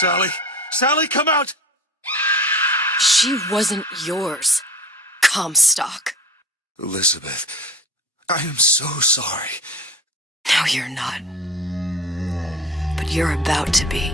Sally! Sally, come out! She wasn't yours, Comstock. Elizabeth, I am so sorry. No, you're not. But you're about to be.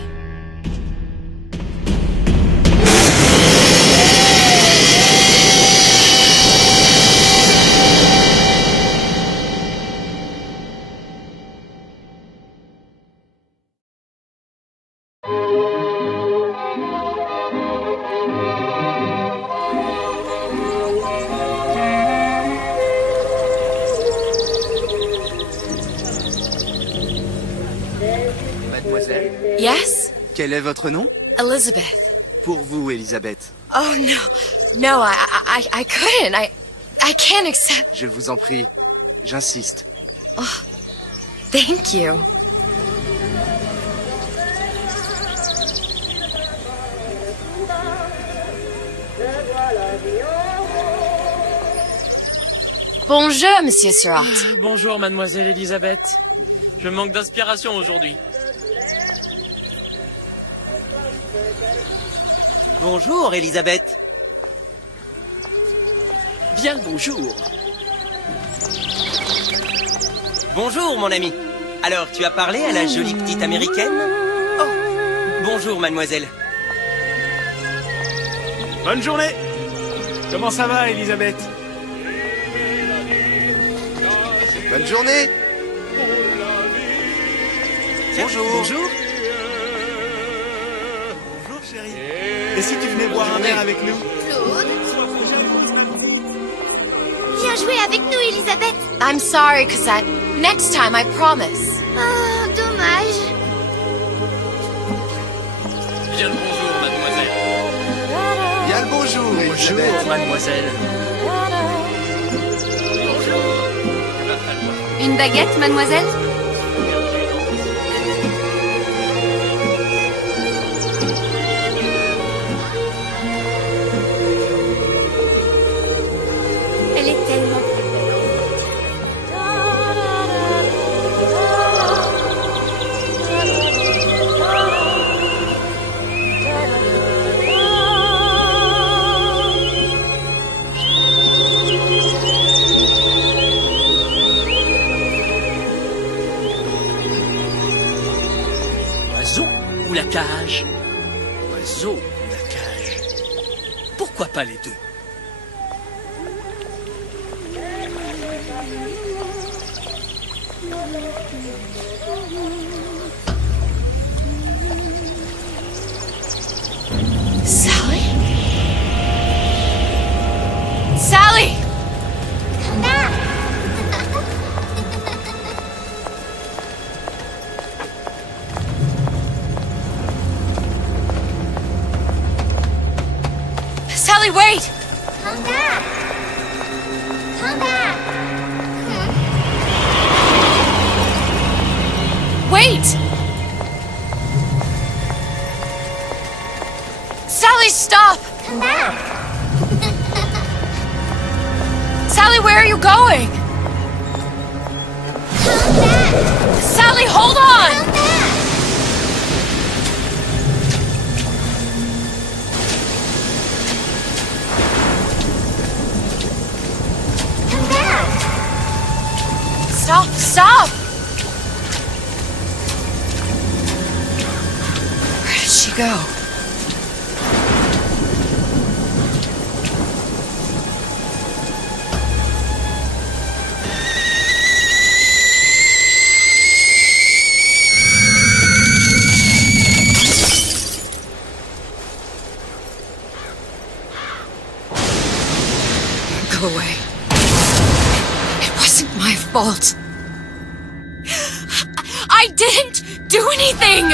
Mademoiselle, Yes? quel est votre nom? Elizabeth. Pour vous, Elisabeth. Oh, no. No, I couldn't. I can't accept... Je vous en prie, j'insiste. Oh, thank you. Bonjour, Monsieur Surratt. Bonjour, mademoiselle Elisabeth. Je manque d'inspiration aujourd'hui. Bonjour, Elisabeth. Bien le bonjour. Bonjour, mon ami. Alors, tu as parlé à la jolie petite américaine? Oh, bonjour, mademoiselle. Bonne journée. Comment ça va, Elisabeth? Bonne journée. Bonjour. Bonjour. Bonjour, chérie. Et si tu venais boire un verre avec nous? Claude? Viens jouer avec nous, Elisabeth. I'm sorry, Cosette. Next time, I promise. Oh, dommage. Bien le bonjour, mademoiselle. Bien le bonjour, Elisabeth. Bonjour, mademoiselle. Une baguette, mademoiselle? Elle est tellement... Oiseau ou la cage? Oiseau ou la cage? Pourquoi pas les deux? Sally? Sally! Sally, wait! Come back! Come back! Wait! Sally, stop! Come back! Sally, where are you going? Come back! Sally, hold on! Come back! Come back! Stop, stop! Where did she go? Go away. It wasn't my fault. I didn't do anything!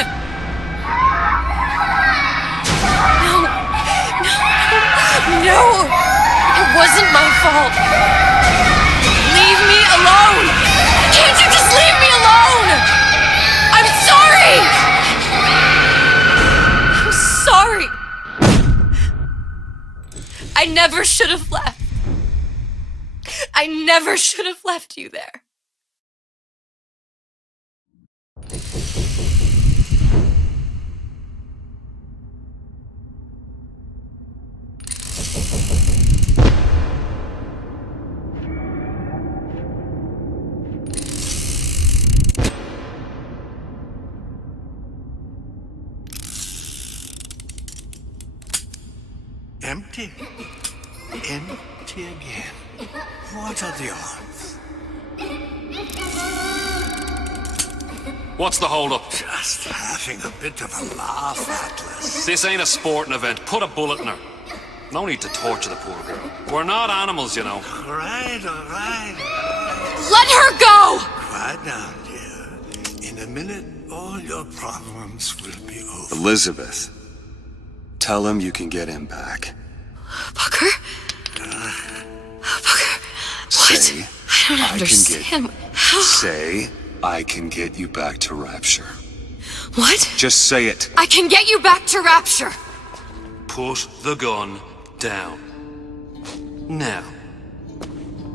No. No! It wasn't my fault! Leave me alone! Can't you just leave me alone? I'm sorry! I'm sorry! I never should have left. I never should have left you there. Empty. Empty again. What are the odds? What's the hold-up? Just having a bit of a laugh, Atlas. This ain't a sporting event. Put a bullet in her. No need to torture the poor girl. We're not animals, you know. All right. Let her go! Quiet down, dear. In a minute, all your problems will be over. Elizabeth, tell him you can get him back. Booker? Booker, what? Say, I don't understand. How? Say, I can get you back to Rapture. What? Just say it. I can get you back to Rapture. Put the gun down. Now,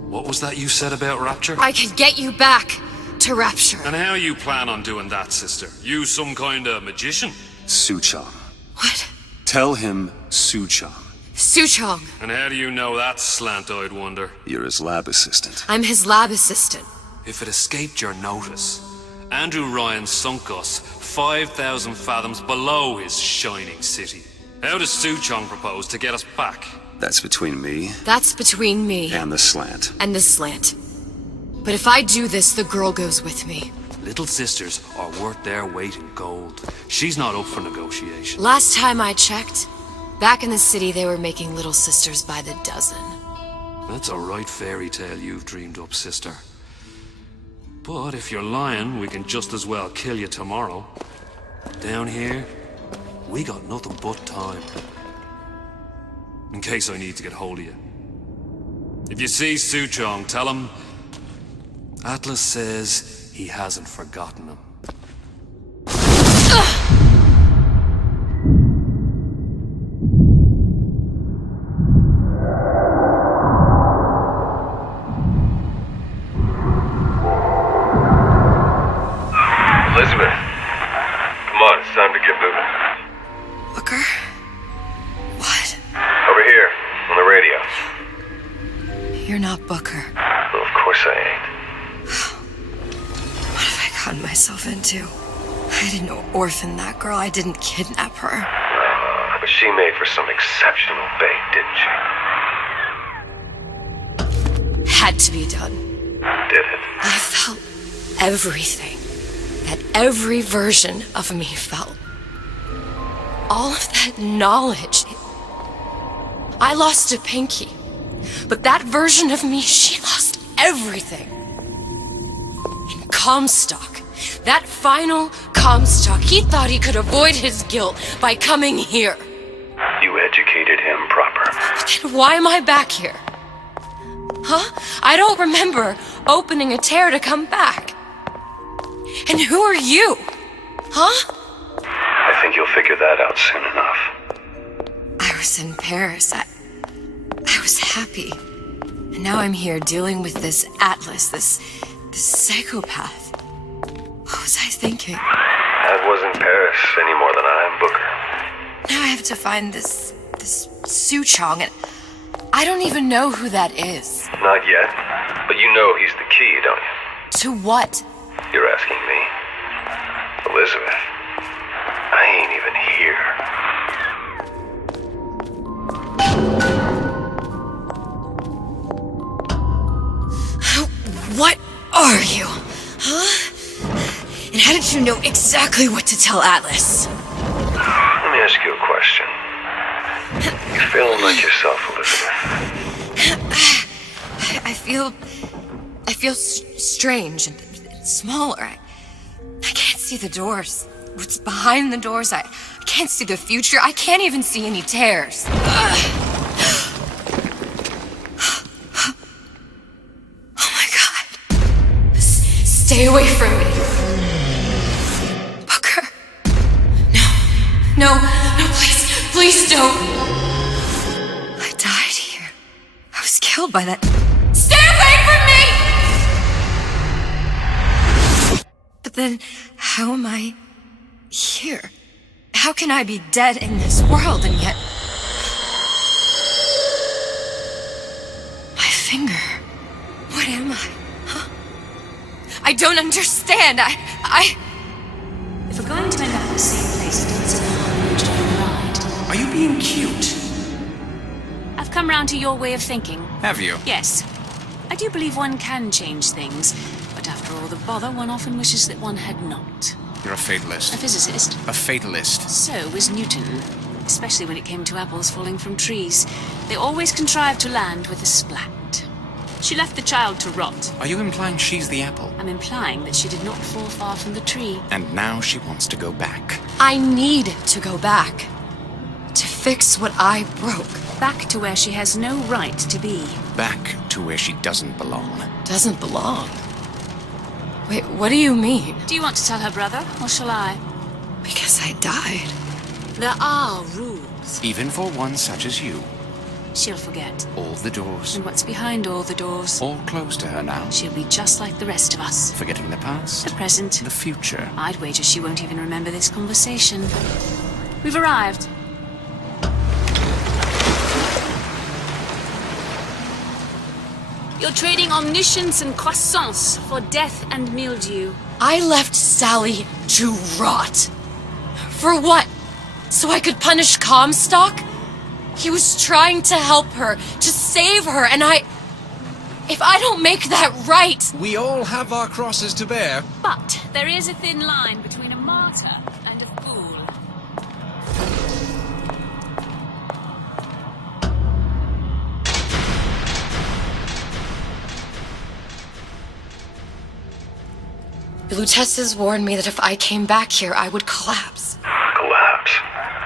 what was that you said about Rapture? I can get you back to Rapture. And how you plan on doing that, sister? You some kind of magician? Suchong. What? Tell him Suchong. Suchong. And how do you know that, slant-eyed wonder? You're his lab assistant. I'm his lab assistant. If it escaped your notice, Andrew Ryan sunk us 5,000 fathoms below his shining city. How does Suchong propose to get us back? That's between me That's between me and the slant. and the slant. But if I do this, the girl goes with me. Little sisters are worth their weight in gold. She's not up for negotiation. Last time I checked, back in the city they were making little sisters by the dozen. That's a right fairy tale you've dreamed up, sister. But if you're lying, we can just as well kill you tomorrow. Down here, we got nothing but time. In case I need to get hold of you. If you see Suchong, tell him Atlas says he hasn't forgotten him. Elizabeth, come on, it's time to get moving. Booker? What? Over here, on the radio. You're not Booker. Well, of course I ain't. What have I gotten myself into? I didn't orphan that girl. I didn't kidnap her. But she made for some exceptional bait, didn't she? Had to be done. Did it? I felt everything that every version of me felt. All of that knowledge. I lost a pinky. But that version of me, she lost everything. And Comstock, that final Comstock, he thought he could avoid his guilt by coming here. You educated him proper. Then why am I back here? Huh? I don't remember opening a tear to come back. And who are you? Huh? I think you'll figure that out soon enough. I was in Paris. I was happy. And now I'm here dealing with this Atlas, this psychopath. What was I thinking? I wasn't Paris any more than I am Booker. Now I have to find this Suchong, and I don't even know who that is. Not yet, but you know he's the key, don't you? To what? You're asking me. Elizabeth, I ain't even here. What are you? Huh? And how did you know exactly what to tell Atlas? Let me ask you a question. You feeling like yourself, Elizabeth? I feel strange and smaller. I can't see the doors. What's behind the doors? I can't see the future. I can't even see any tears. Oh my God. Stay away from me. Booker. No, please don't. I died here. I was killed by that. Stay away from me! But then, how am I here? How can I be dead in this world and yet... My finger. What am I? Huh? I don't understand. If we're going to end up in the same place, it's not harm to ride. Are you being cute? I've come round to your way of thinking. Have you? Yes. I do believe one can change things, but after all the bother, one often wishes that one had not. You're a fatalist. A physicist. A fatalist. So was Newton, especially when it came to apples falling from trees. They always contrived to land with a splat. She left the child to rot. Are you implying she's the apple? I'm implying that she did not fall far from the tree. And now she wants to go back. I need to go back. To fix what I broke. Back to where she has no right to be. Back to where she doesn't belong. Doesn't belong? Wait, what do you mean? Do you want to tell her brother, or shall I? Because I died. There are rules. Even for one such as you. She'll forget. All the doors. And what's behind all the doors? All closed to her now. She'll be just like the rest of us. Forgetting the past. The present. The future. I'd wager she won't even remember this conversation. We've arrived. You're trading omniscience and croissance for death and mildew. I left Sally to rot. For what? So I could punish Comstock? He was trying to help her, to save her, and if I don't make that right... We all have our crosses to bear. But there is a thin line between a martyr and a fool. Lutesses warned me that if I came back here, I would collapse. Collapse?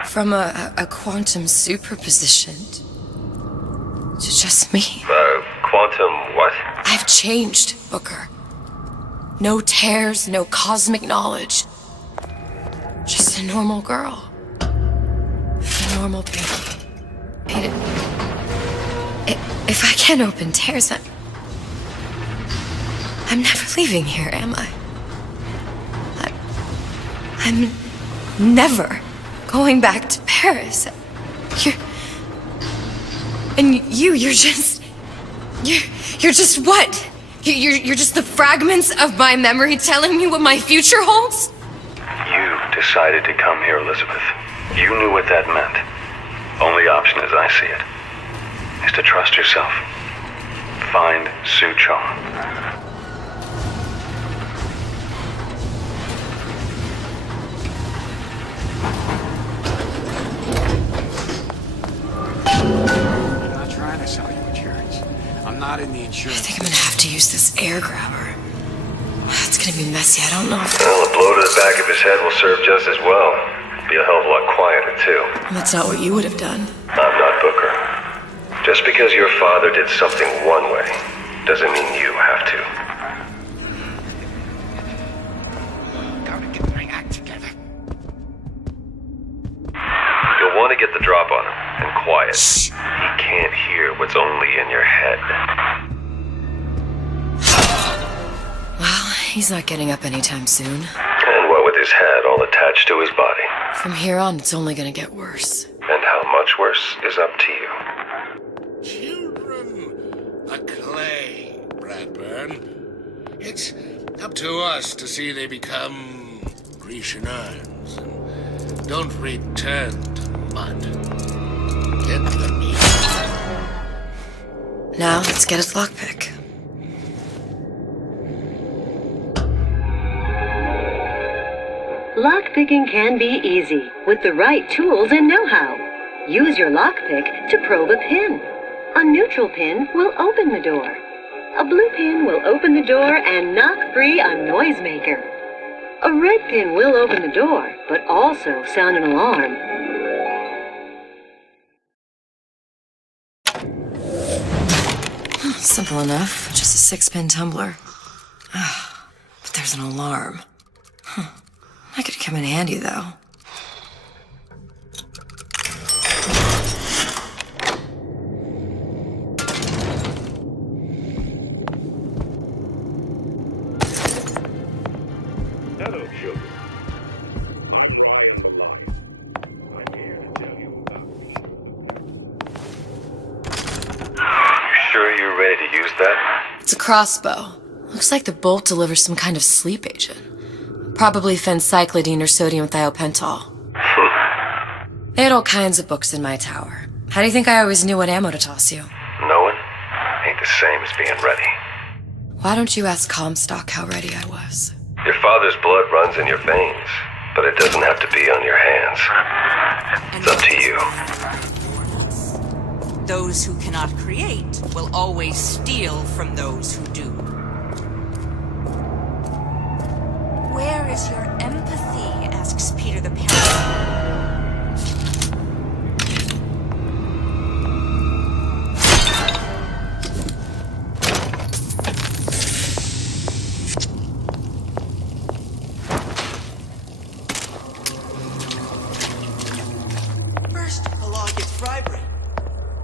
From a quantum superposition to just me. Quantum what? I've changed, Booker. No tears, no cosmic knowledge. Just a normal girl. A normal Pinky. If I can't open tears, I'm never leaving here, am I? I'm never going back to Paris. You're just what? You're just the fragments of my memory telling me what my future holds? You decided to come here, Elizabeth. You knew what that meant. Only option as I see it is to trust yourself. Find Suchong. Not in the insurance. I think I'm gonna have to use this air grabber. It's gonna be messy, I don't know. Well, a blow to the back of his head will serve just as well. Be a hell of a lot quieter, too. That's not what you would have done. I'm not Booker. Just because your father did something one way, doesn't mean you have to. Gotta get my act together. You'll want to get the drop on him, and quiet. Shh. He can't hear what's only in your head. Well, he's not getting up anytime soon. And what with his head all attached to his body. From here on, it's only gonna get worse. And how much worse is up to you. Children, a clay, Bradburn. It's up to us to see they become Grecian urns and don't return to mud. Get the meat. Now, let's get his lockpick. Lockpicking can be easy with the right tools and know-how. Use your lockpick to probe a pin. A neutral pin will open the door. A blue pin will open the door and knock free a noisemaker. A red pin will open the door, but also sound an alarm. Simple enough. Just a 6-pin tumbler. But there's an alarm. That could come in handy, though. Hello, children. I'm Ryan the Lion. I'm here to tell you about me. You sure you're ready to use that? It's a crossbow. Looks like the bolt delivers some kind of sleep agent. Probably phencyclidine or sodium thiopental. They had all kinds of books in my tower. How do you think I always knew what ammo to toss you? Knowing ain't the same as being ready. Why don't you ask Comstock how ready I was? Your father's blood runs in your veins, but it doesn't have to be on your hands. It's up to you. Those who cannot create will always steal from those who do. Where is your empathy? Asks Peter the Parrot. First, the law gets bribery.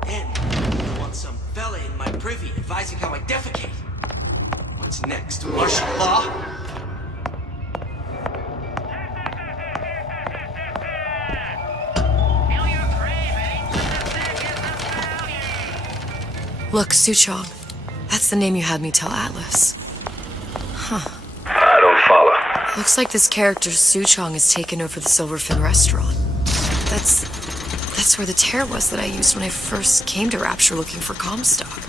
Then, I want some fella in my privy advising how I defecate. What's next? Martial law? Look, Suchong. That's the name you had me tell Atlas. Huh. I don't follow. Looks like this character Suchong has taken over the Silverfin restaurant. That's where the tear was that I used when I first came to Rapture looking for Comstock.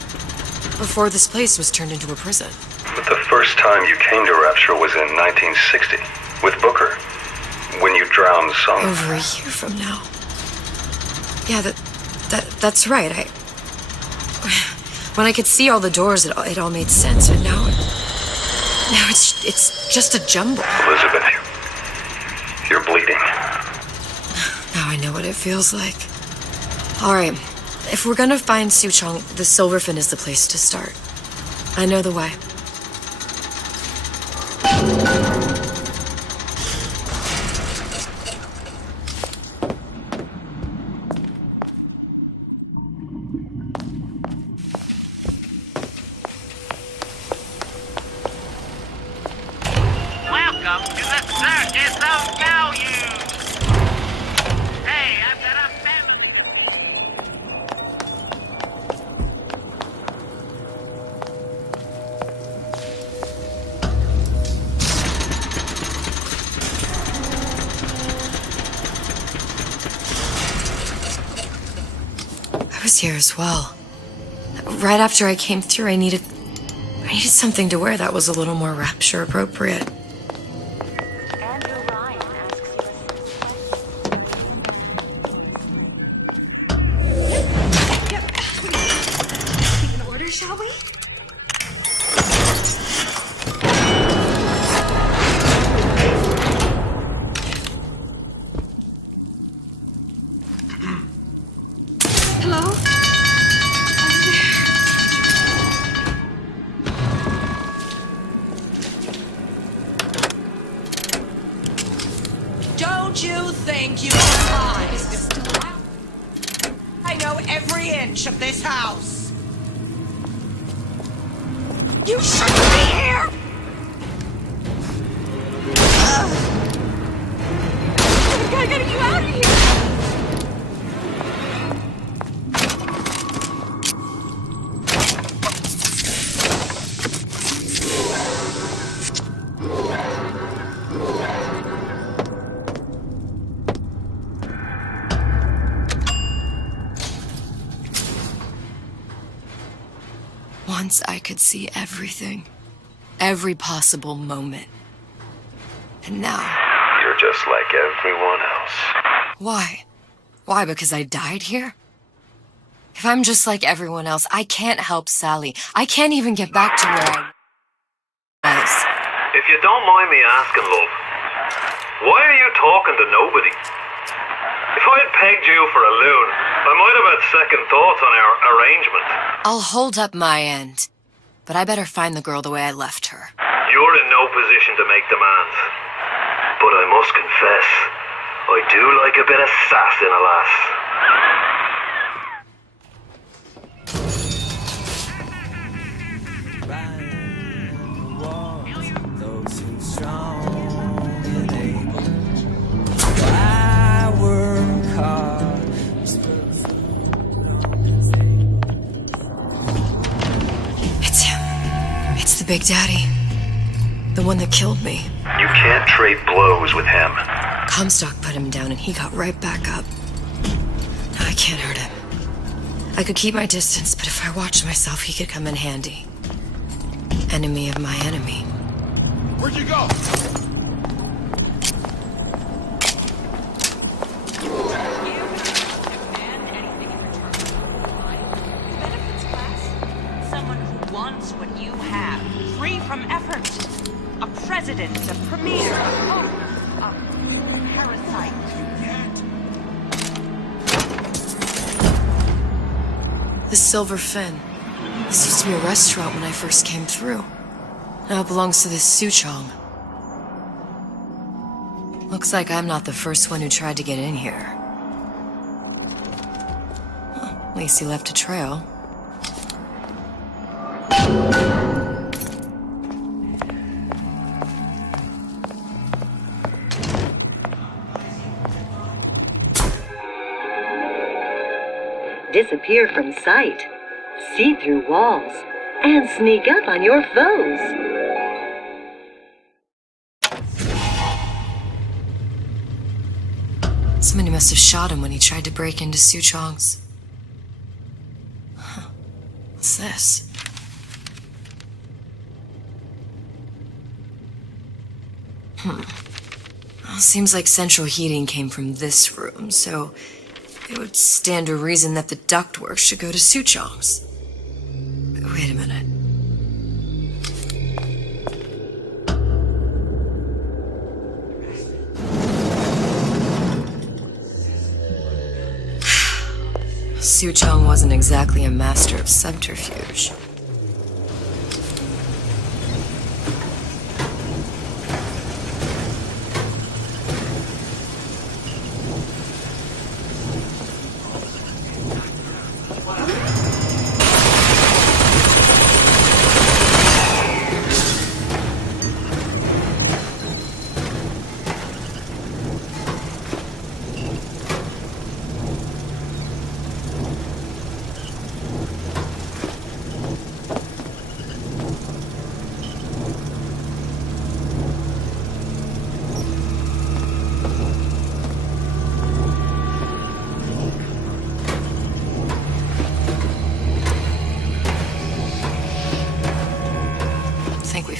Before this place was turned into a prison. But the first time you came to Rapture was in 1960, with Booker, when you drowned Sung. Over a year from now. Yeah, that's right. When I could see all the doors, it all made sense, but now it's just a jumble. Elizabeth, you're bleeding. Now I know what it feels like. All right, if we're gonna find Suchong, the Silverfin is the place to start. I know the way. Welcome to the Circus of Value! Hey, I've got a family. I was here as well. Right after I came through, I needed something to wear that was a little more Rapture appropriate. An order, shall we? Hello? Don't you think you are wise? I know every inch of this house. You shouldn't be here! I gotta get you out of here! Once I could see everything. Every possible moment. And now... You're just like everyone else. Why? Why, because I died here? If I'm just like everyone else, I can't help Sally. I can't even get back to where I was. If you don't mind me asking, love, why are you talking to nobody? If I'd pegged you for a loon, I might have had second thoughts on our arrangement. I'll hold up my end. But I better find the girl the way I left her. You're in no position to make demands. But I must confess, I do like a bit of sass in a lass. Those who strong and able. I work hard. It's him. It's the Big Daddy. The one that killed me. You can't trade blows with him. Comstock put him down and he got right back up. I can't hurt him. I could keep my distance, but if I watched myself, he could come in handy. Enemy of my enemy. Where'd you go? Someone who wants what you have, free from effort. A president, a premier, a pope, a parasite. The Silver Fin. This used to be a restaurant when I first came through. Now it belongs to this Suchong. Looks like I'm not the first one who tried to get in here. Well, at least he left a trail. Disappear from sight, see through walls, and sneak up on your foes. Somebody must have shot him when he tried to break into Suchong's. Huh. What's this? Well, seems like central heating came from this room, so it would stand to reason that the ductwork should go to Suchong's. Wait a minute. Suchong wasn't exactly a master of subterfuge.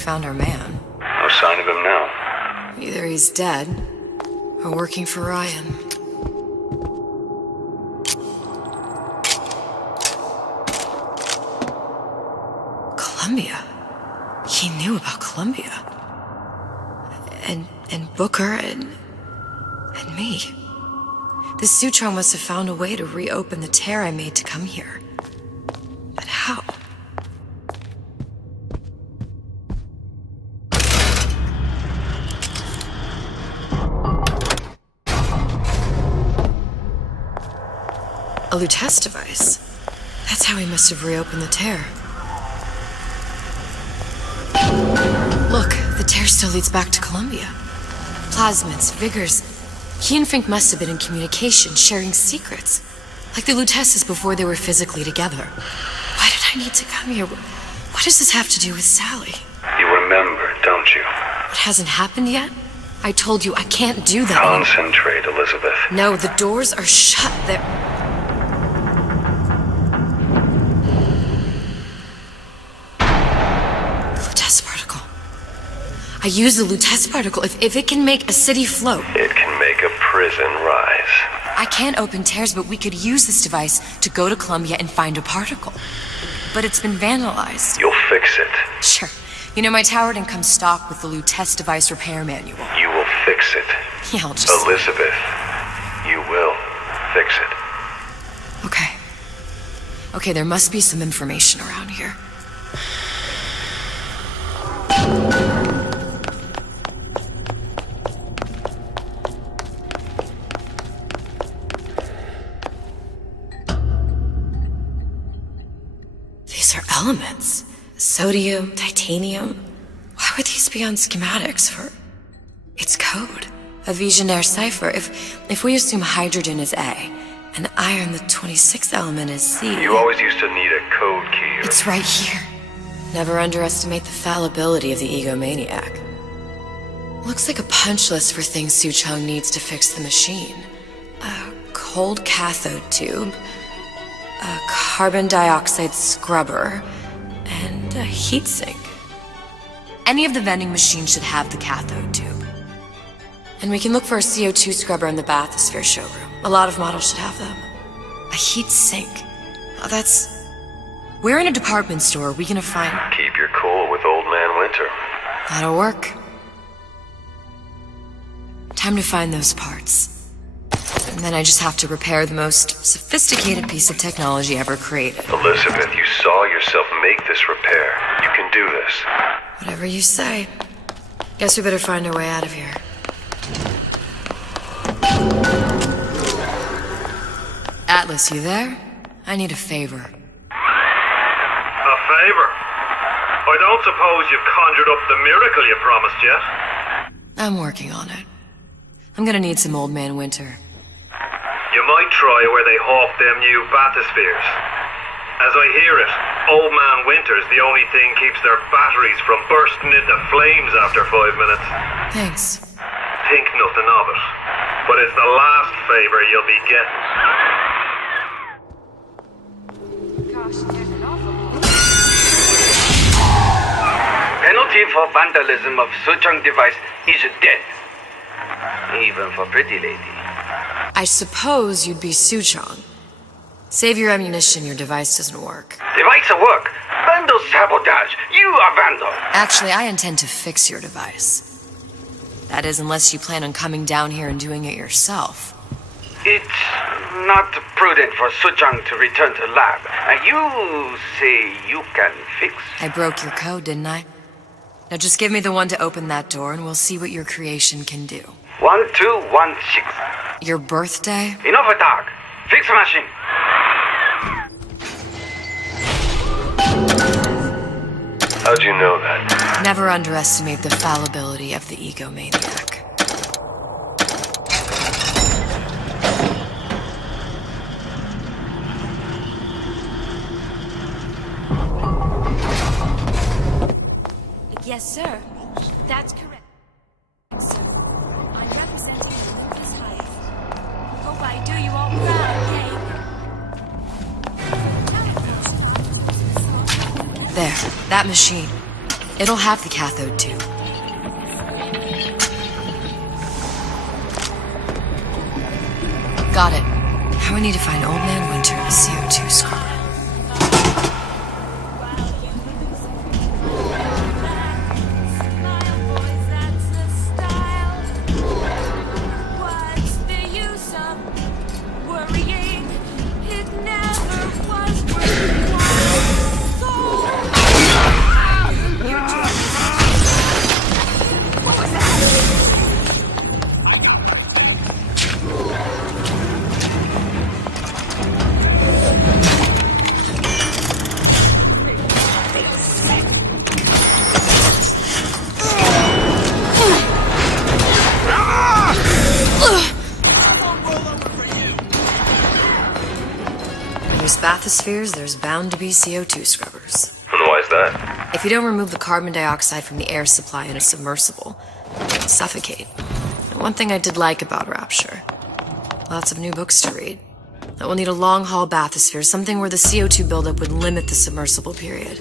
Found our man. No sign of him now. Either he's dead, or working for Ryan. Columbia. He knew about Columbia. And Booker and me. The Suchong must have found a way to reopen the tear I made to come here. But how? A Lutece device. That's how he must have reopened the tear. Look, the tear still leads back to Columbia. Plasmids, Vigors. He and Fink must have been in communication, sharing secrets. Like the Luteces before they were physically together. Why did I need to come here? What does this have to do with Sally? You remember, don't you? What hasn't happened yet? I told you I can't do that. Concentrate, Elizabeth. No, the doors are shut. They're... I use the Lutece particle. If it can make a city float... It can make a prison rise. I can't open tears, but we could use this device to go to Columbia and find a particle. But it's been vandalized. You'll fix it. Sure. You know, my tower didn't come stocked with the Lutece device repair manual. You will fix it. Yeah, I'll just... Elizabeth, you will fix it. Okay. Okay, there must be some information around here. Elements. Sodium, titanium. Why would these be on schematics for... It's code. A Visionaire cipher. If we assume hydrogen is A, and iron, the 26th element, is C... You always used to need a code key. It's right here. Never underestimate the fallibility of the egomaniac. Looks like a punch list for things Suchong needs to fix the machine. A cold cathode tube. a carbon dioxide scrubber, and a heatsink. Any of the vending machines should have the cathode tube. And we can look for a CO2 scrubber in the bathysphere showroom. A lot of models should have them. A heatsink. Oh, that's... Where in a department store are we gonna find... Keep your cool with Old Man Winter. That'll work. Time to find those parts. And then I just have to repair the most sophisticated piece of technology ever created. Elizabeth, you saw yourself make this repair. You can do this. Whatever you say. Guess we better find our way out of here. Atlas, you there? I need a favor. A favor? I don't suppose you've conjured up the miracle you promised yet? I'm working on it. I'm gonna need some Old Man Winter. You might try where they hawk them new bathyspheres. As I hear it, Old Man Winter's the only thing keeps their batteries from bursting into flames after 5 minutes. Thanks. Think nothing of it. But it's the last favor you'll be getting. Penalty for vandalism of Suchong device is death. Even for pretty lady. I suppose you'd be Suchong. Save your ammunition, your device doesn't work. Device at work. Vandal sabotage. You are vandal. Actually, I intend to fix your device. That is, unless you plan on coming down here and doing it yourself. It's not prudent for Suchong to return to lab. You say you can fix? I broke your code, didn't I? Now just give me the one to open that door and we'll see what your creation can do. 1216. Your birthday? Enough talk. Fix machine. How'd you know that? Never underestimate the fallibility of the egomaniac. Yes, sir. That's correct. Sir, I'm representing this hive. Hope I do you all proud, okay? There, that machine. It'll have the cathode tube. Got it. Now we need to find Old Man Winter and the CO2 scrubber. Bathyspheres, there's bound to be CO2 scrubbers. And why is that? If you don't remove the carbon dioxide from the air supply in a submersible, you'll suffocate. And one thing I did like about Rapture, lots of new books to read. That will need a long-haul bathysphere, something where the CO2 buildup would limit the submersible period.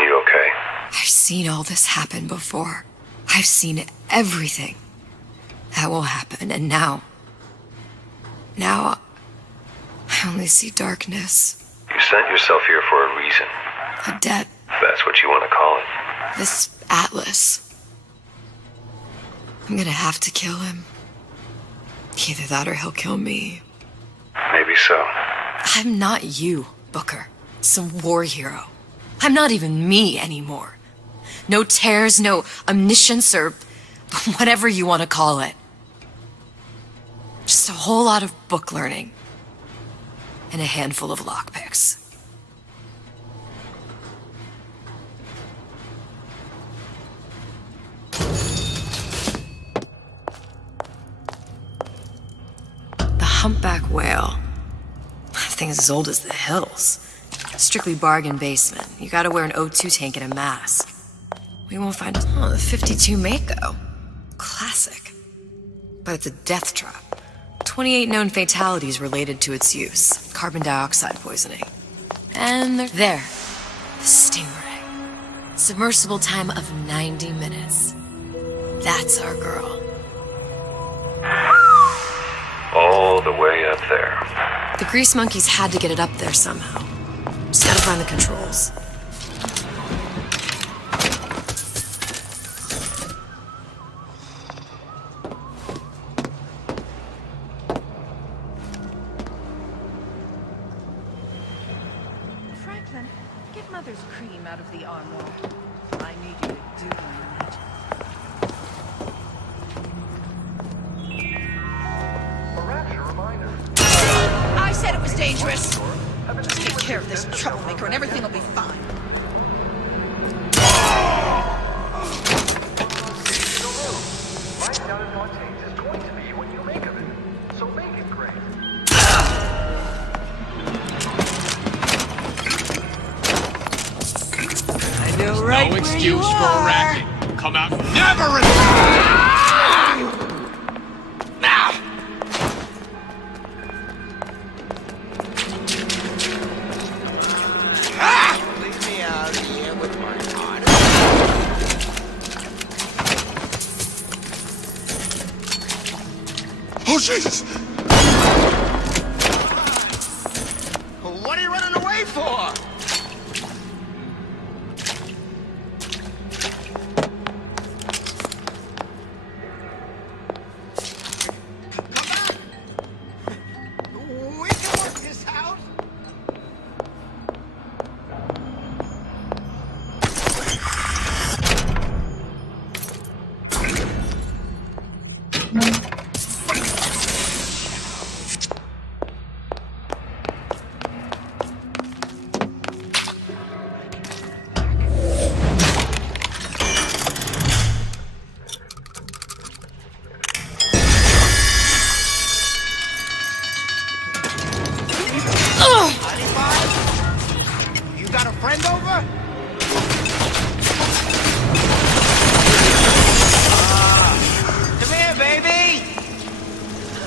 You okay? I've seen all this happen before. I've seen everything. That will happen, and now I only see darkness. You sent yourself here for a reason. A debt. If that's what you want to call it. This Atlas. I'm gonna have to kill him. Either that or he'll kill me. Maybe so. I'm not you, Booker. Some war hero. I'm not even me anymore. No tears, no omniscience, or whatever you want to call it. Just a whole lot of book learning. And a handful of lockpicks. The humpback whale. That thing is as old as the hills. Strictly bargain basement. You gotta wear an O2 tank and a mask. We won't find the 52 Mako. Classic. but it's a death trap. 28 known fatalities related to its use. Carbon dioxide poisoning. And they're there. The Stingray. Submersible time of 90 minutes. That's our girl. All the way up there. The grease monkeys had to get it up there somehow. Just gotta find the controls. Franklin, get Mother's cream out of the armoire. I need you to do what I said it was dangerous. Just take care of this troublemaker and everything will be fine. I know right No where excuse you for are. racket. Come out never in... Leave me out here with my heart. Oh, Jesus! What are you running away for? We can work this out. You got a friend over? Come here, baby.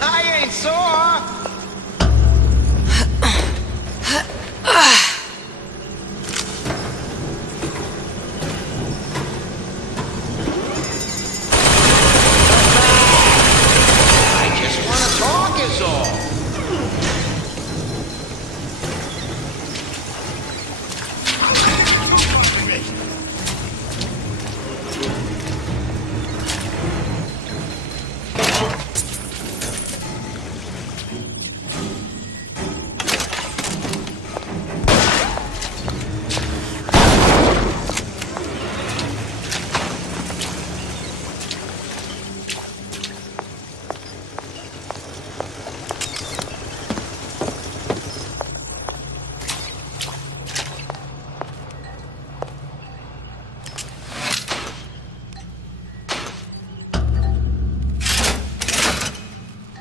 I ain't sore. I just want to talk is all.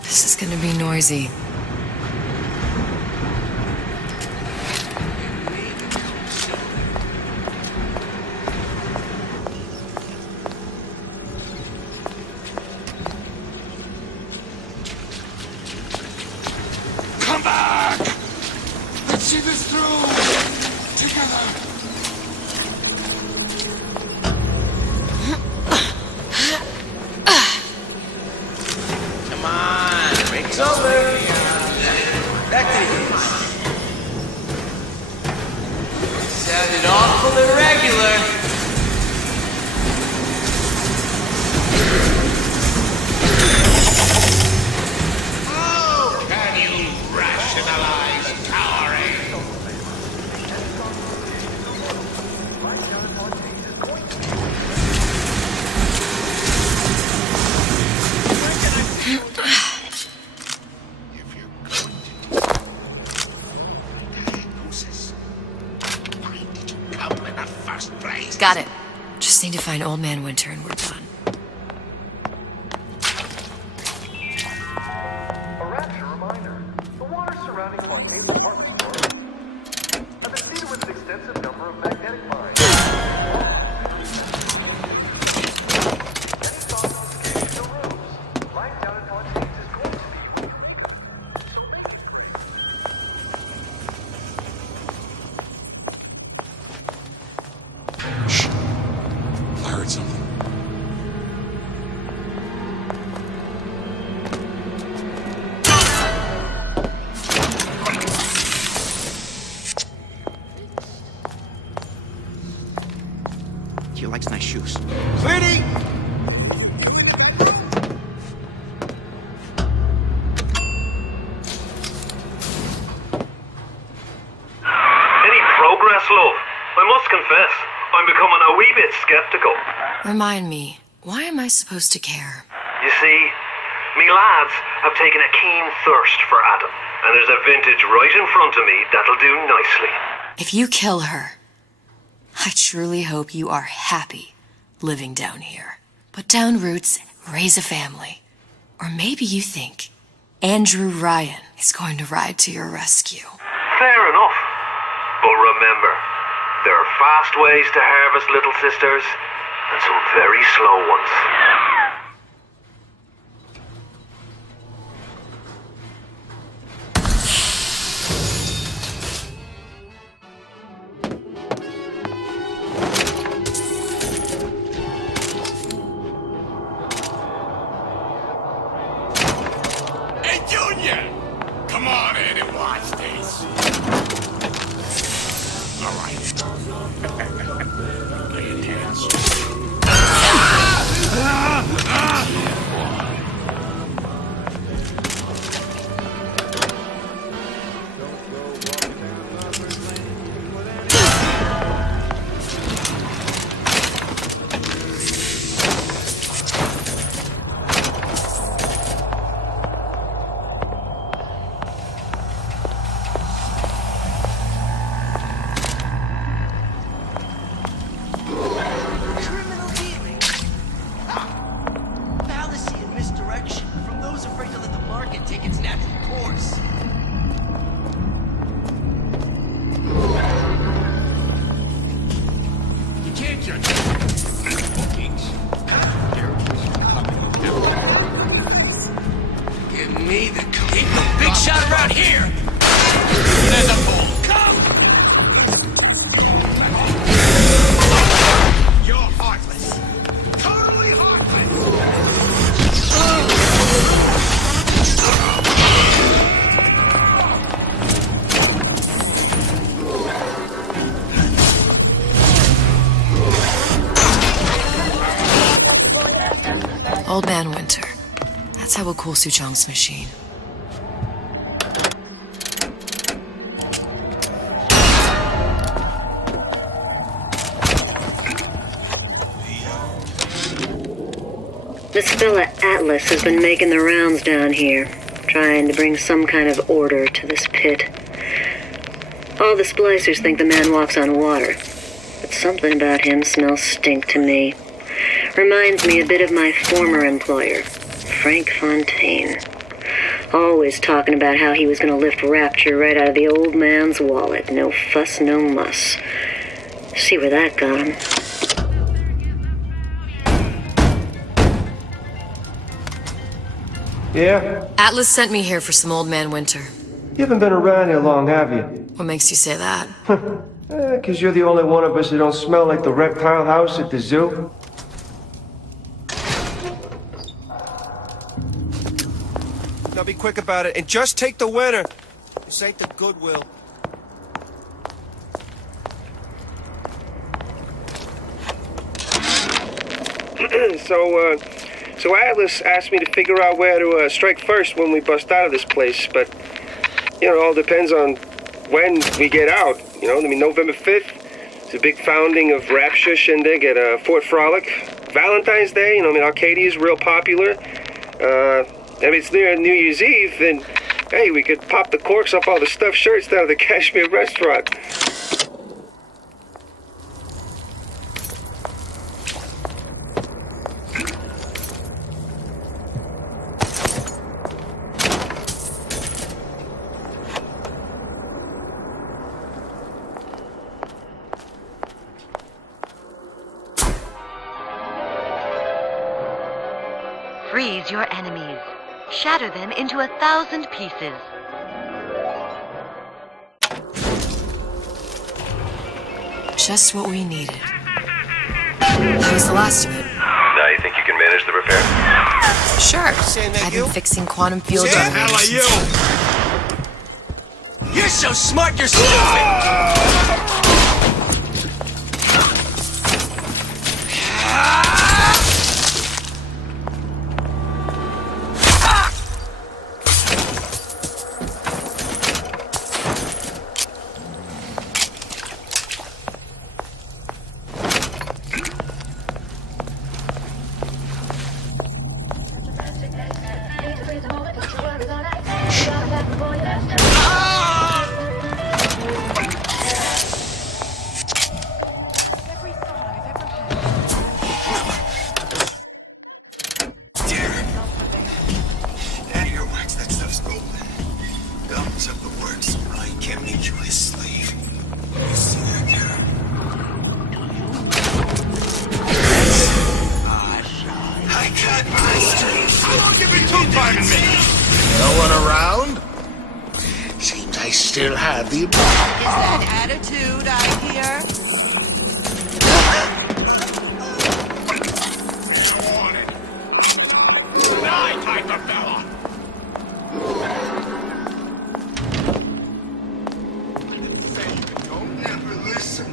This is gonna be noisy. Come back! Let's see this through! Together! Come on, break's over. Back to this. Sounded awful irregular. Oh, can you rationalize cowering? Got it. Just need to find Old Man Winter and we're done. A rapture reminder. The water surrounding Fontaine's department store have been seeded with an extensive number of magnetic mines. Any thoughts on escaping the rooms? Right down in Remind me, why am I supposed to care? You see, me lads have taken a keen thirst for Adam, and there's a vintage right in front of me that'll do nicely. If you kill her, I truly hope you are happy living down here. Put down roots, raise a family. Or maybe you think Andrew Ryan is going to ride to your rescue. Fair enough. But remember, there are fast ways to harvest little sisters, and some very slow ones. Hey, Junior! Come on in and watch this. All right. Pay attention. Criminal dealing. Fallacy and misdirection from those afraid to let the market take its natural course. You can't judge bookings. Give me the Ain't no big shot around here. There's a bull. Come! You're heartless. Totally heartless. Old Man Winter. That's how we'll cool Suchong's machine. This fella Atlas has been making the rounds down here, trying to bring some kind of order to this pit. All the splicers think the man walks on water, but something about him smells stink to me. Reminds me a bit of my former employer, Frank Fontaine. Always talking about how he was going to lift Rapture right out of the old man's wallet. No fuss, no muss. See where that got him. Yeah? Atlas sent me here for some Old Man Winter. You haven't been around here long, have you? What makes you say that? 'Cause you're the only one of us who don't smell like the reptile house at the zoo. Now be quick about it, and just take the winner. This ain't the Goodwill. So Atlas asked me to figure out where to strike first when we bust out of this place, but, it all depends on when we get out. November 5th is a big founding of Rapture shindig at Fort Frolic. Valentine's Day, Arcadia's real popular. It's near New Year's Eve, then, hey, we could pop the corks off all the stuffed shirts down at the Kashmir restaurant. Freeze your enemies. Shatter them into 1,000 pieces. Just what we needed. That was the last of it. Now you think you can manage the repair? Sure. I've been fixing quantum field generators. You're so smart, you're stupid! No one around? Seems I still have the ability. Is that attitude I hear? Die, type of fella! Don't ever listen.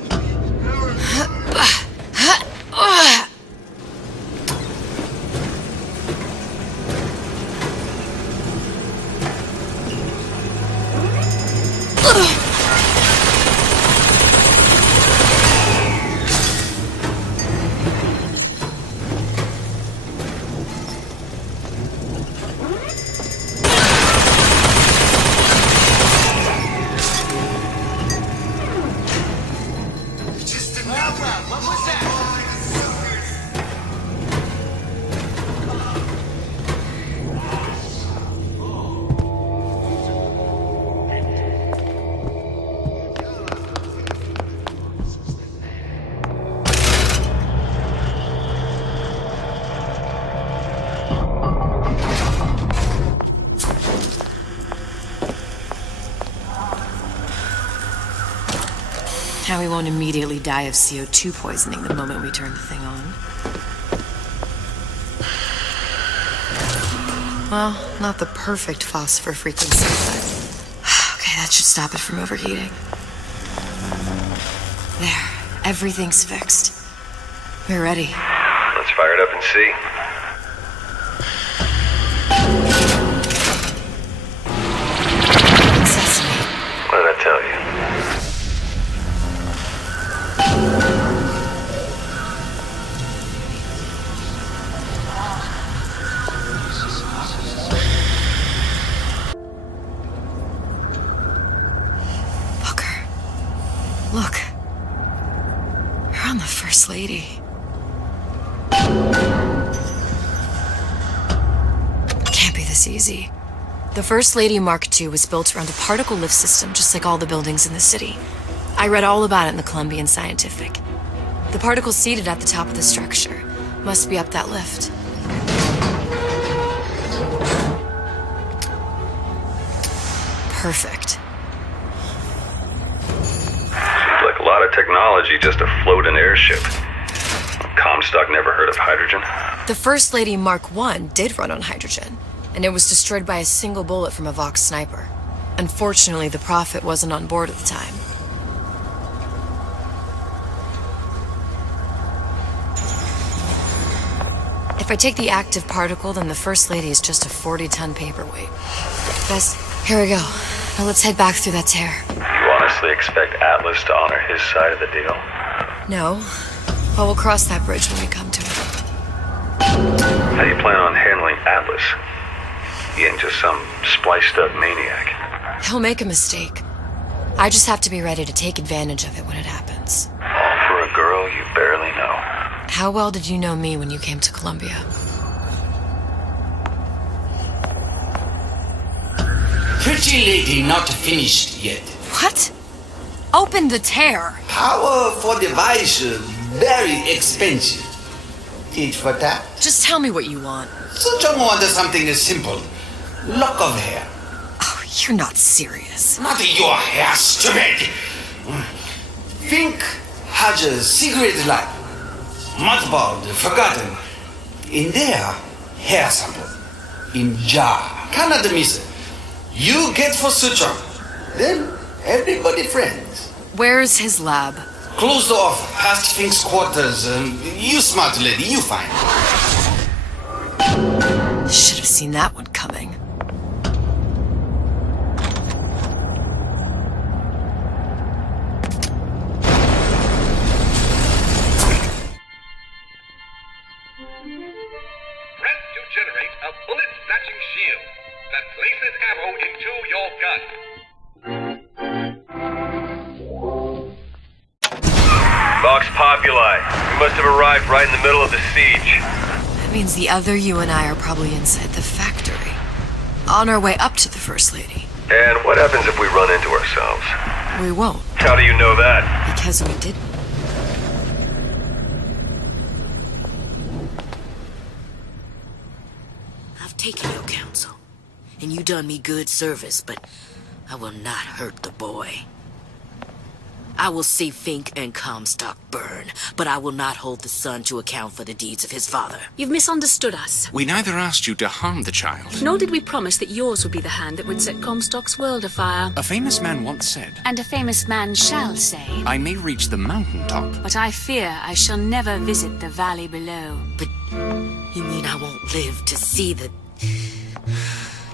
Now we won't immediately die of CO2 poisoning the moment we turn the thing on. Well, not the perfect phosphor frequency, but... Okay, that should stop it from overheating. There, everything's fixed. We're ready. Let's fire it up and see. Sesame. What did I tell you? Look. You're on the First Lady. Can't be this easy. The First Lady Mark II was built around a particle lift system just like all the buildings in the city. I read all about it in the Columbian Scientific. The particles seated at the top of the structure must be up that lift. Perfect. Like a lot of technology just to float an airship. Comstock never heard of hydrogen. The First Lady Mark I did run on hydrogen, and it was destroyed by a single bullet from a Vox sniper. Unfortunately, the Prophet wasn't on board at the time. If I take the active particle, then the First Lady is just a 40-ton paperweight. Best, here we go. Now let's head back through that tear. You honestly expect Atlas to honor his side of the deal? No, but we'll cross that bridge when we come to it. How do you plan on handling Atlas? He ain't just some spliced-up maniac. He'll make a mistake. I just have to be ready to take advantage of it when it happens. All for a girl you barely know. How well did you know me when you came to Columbia? Pretty lady not finished yet. What? Open the tear. Powerful device, very expensive. Tit for tat. Just tell me what you want. Such want something simple. Lock of hair. Oh, you're not serious. Not your hair, stupid. Think has a secret life. Mothballed, forgotten. In there, hair sample. In jar. Cannot miss it. You get for suture. Then everybody friends. Where's his lab? Closed off, past Fink's quarters. You smart lady, you find. Should have seen that one coming. Press to generate a bullet-snatching shield that places ammo into your gun. Vox Populi. We must have arrived right in the middle of the siege. That means the other you and I are probably inside the factory. On our way up to the First Lady. And what happens if we run into ourselves? We won't. How do you know that? Because we didn't. I've taken your counsel, and you done me good service, but I will not hurt the boy. I will see Fink and Comstock burn, but I will not hold the son to account for the deeds of his father. You've misunderstood us. We neither asked you to harm the child. Nor did we promise that yours would be the hand that would set Comstock's world afire. A famous man once said, And a famous man shall say, I may reach the mountaintop, but I fear I shall never visit the valley below. But you mean I won't live to see the...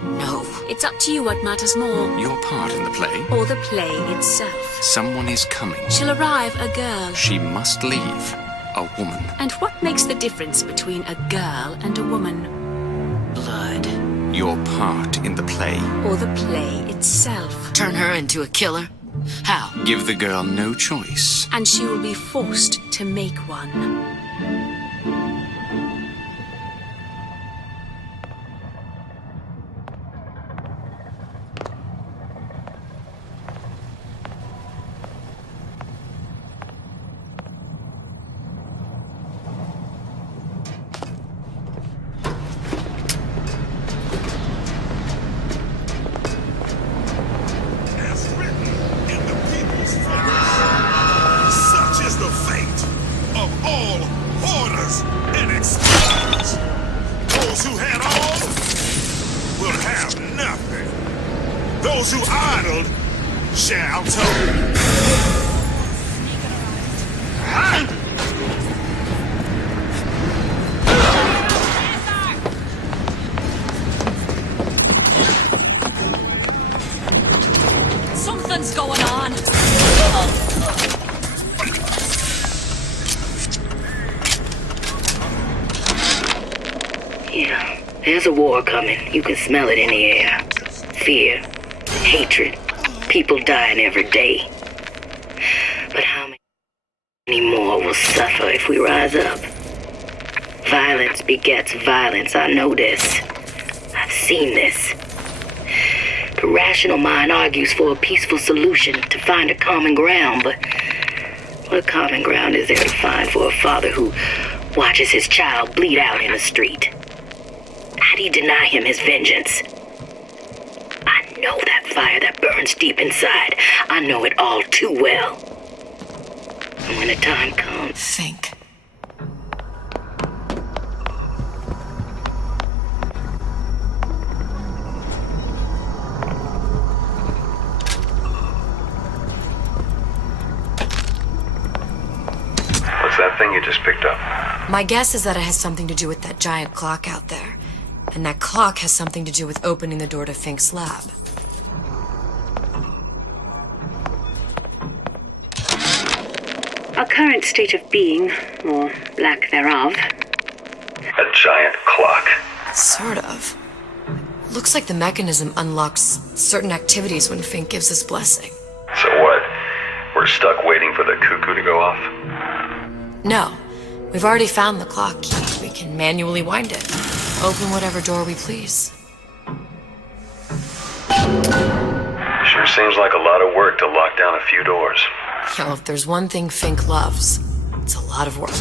No. It's up to you what matters more. Your part in the play? Or the play itself. Someone is coming. She'll arrive, a girl. She must leave, a woman. And what makes the difference between a girl and a woman? Blood. Your part in the play. Or the play itself. Turn her into a killer? How? Give the girl no choice. And she will be forced to make one. Those who idled shall toll. Something's going on. Yeah, there's a war coming. You can smell it in the air. Fear. Hatred. People dying every day. But how many more will suffer if we rise up? Violence begets violence. I know this. I've seen this. The rational mind argues for a peaceful solution to find a common ground, but what common ground is there to find for a father who watches his child bleed out in the street? How do you deny him his vengeance? I know that fire that burns deep inside. I know it all too well. And when the time comes... Think. What's that thing you just picked up? My guess is that it has something to do with that giant clock out there. And that clock has something to do with opening the door to Fink's lab. Our current state of being, or lack thereof. A giant clock. Sort of. Looks like the mechanism unlocks certain activities when Fink gives his blessing. So what? We're stuck waiting for the cuckoo to go off? No. We've already found the clock key. We can manually wind it. Open whatever door we please. Sure seems like a lot of work to lock down a few doors. Yo, if there's one thing Fink loves, it's a lot of work.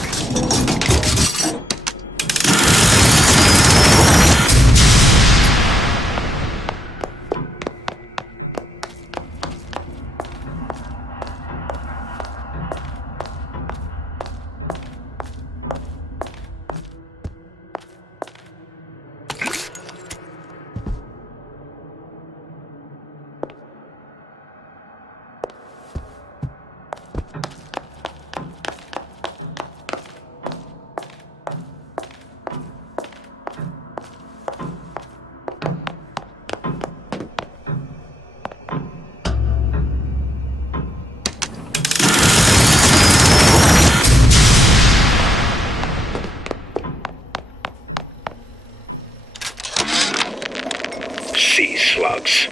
Sea slugs.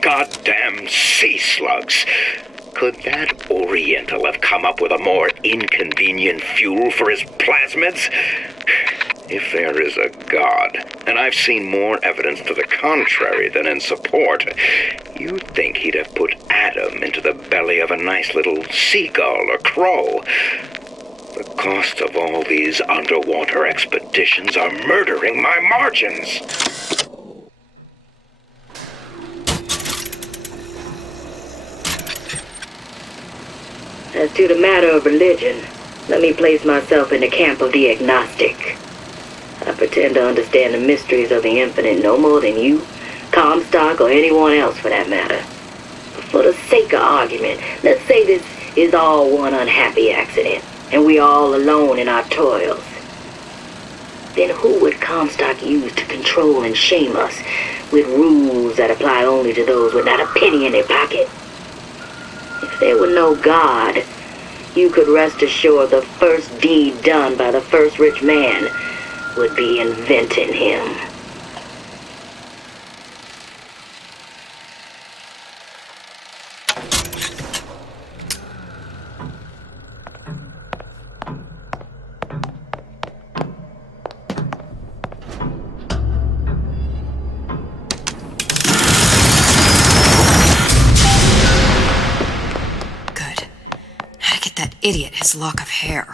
Goddamn sea slugs. Could that Oriental have come up with a more inconvenient fuel for his plasmids? If there is a God, and I've seen more evidence to the contrary than in support, you'd think he'd have put Adam into the belly of a nice little seagull or crow. The cost of all these underwater expeditions are murdering my margins. As to the matter of religion, let me place myself in the camp of the agnostic. I pretend to understand the mysteries of the infinite no more than you, Comstock, or anyone else for that matter. But for the sake of argument, let's say this is all one unhappy accident, and we're all alone in our toils. Then who would Comstock use to control and shame us with rules that apply only to those with not a penny in their pocket? If there were no God, you could rest assured the first deed done by the first rich man would be inventing him. Idiot his lock of hair.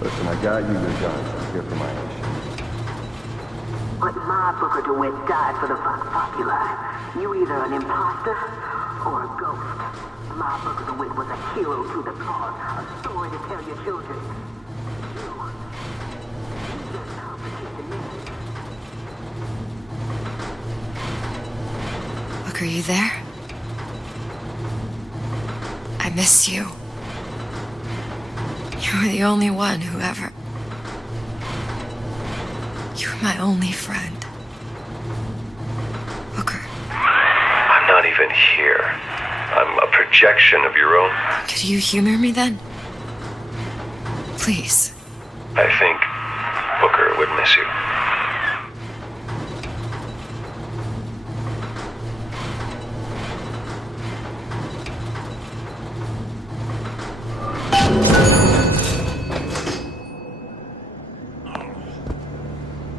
Listen, I got you your guns. I'm here for my action. But my Booker DeWitt died for the Vox Populi. You either an imposter or a ghost. My Booker DeWitt was a hero to the cause, a story to tell your children. You just complicated me. Look, are you there? I miss you. You were the only one who ever... You were my only friend. Booker. I'm not even here. I'm a projection of your own. Could you humor me then? Please. I think Booker would miss you.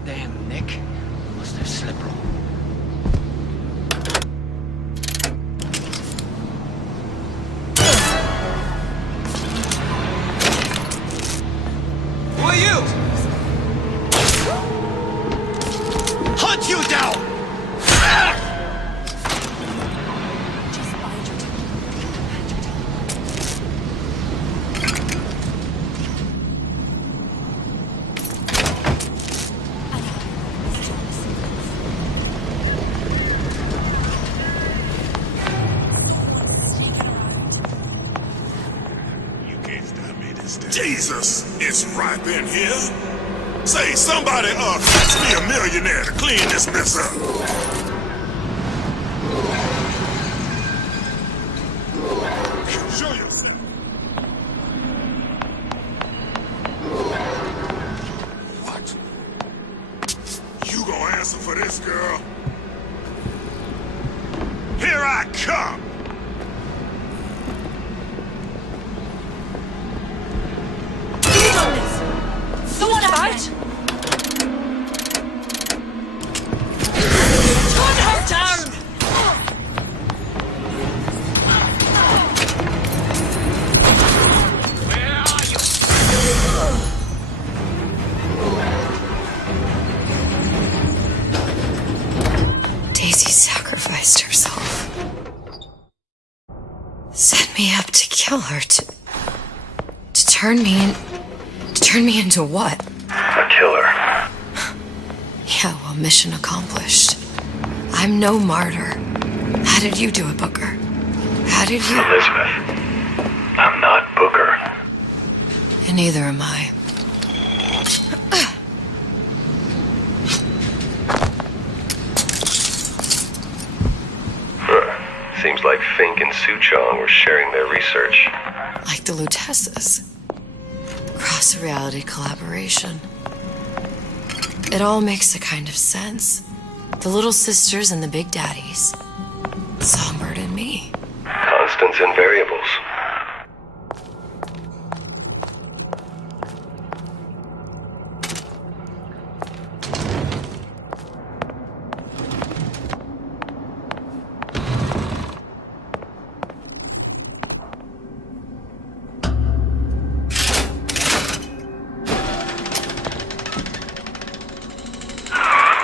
Damn, Nick. Must have slipped wrong. Hunt you down! You can't stop me this time. Jesus, it's ripe in here. Say, somebody, catch me a millionaire to clean this mess up. Show yourself. What? You gonna answer for this, girl? Here I come! Someone fight! Turn her down! Where are you? Daisy sacrificed herself. Set me up to kill her, to turn me into what? A killer. Yeah, well, mission accomplished. I'm no martyr. How did you do it, Booker? How did you... Elizabeth, I'm not Booker. And neither am I. Seems like Fink and Suchong were sharing their research. Like the Luteces. Cross-reality collaboration. It all makes a kind of sense. The little sisters and the big daddies. Songbird and me. Constants and variables.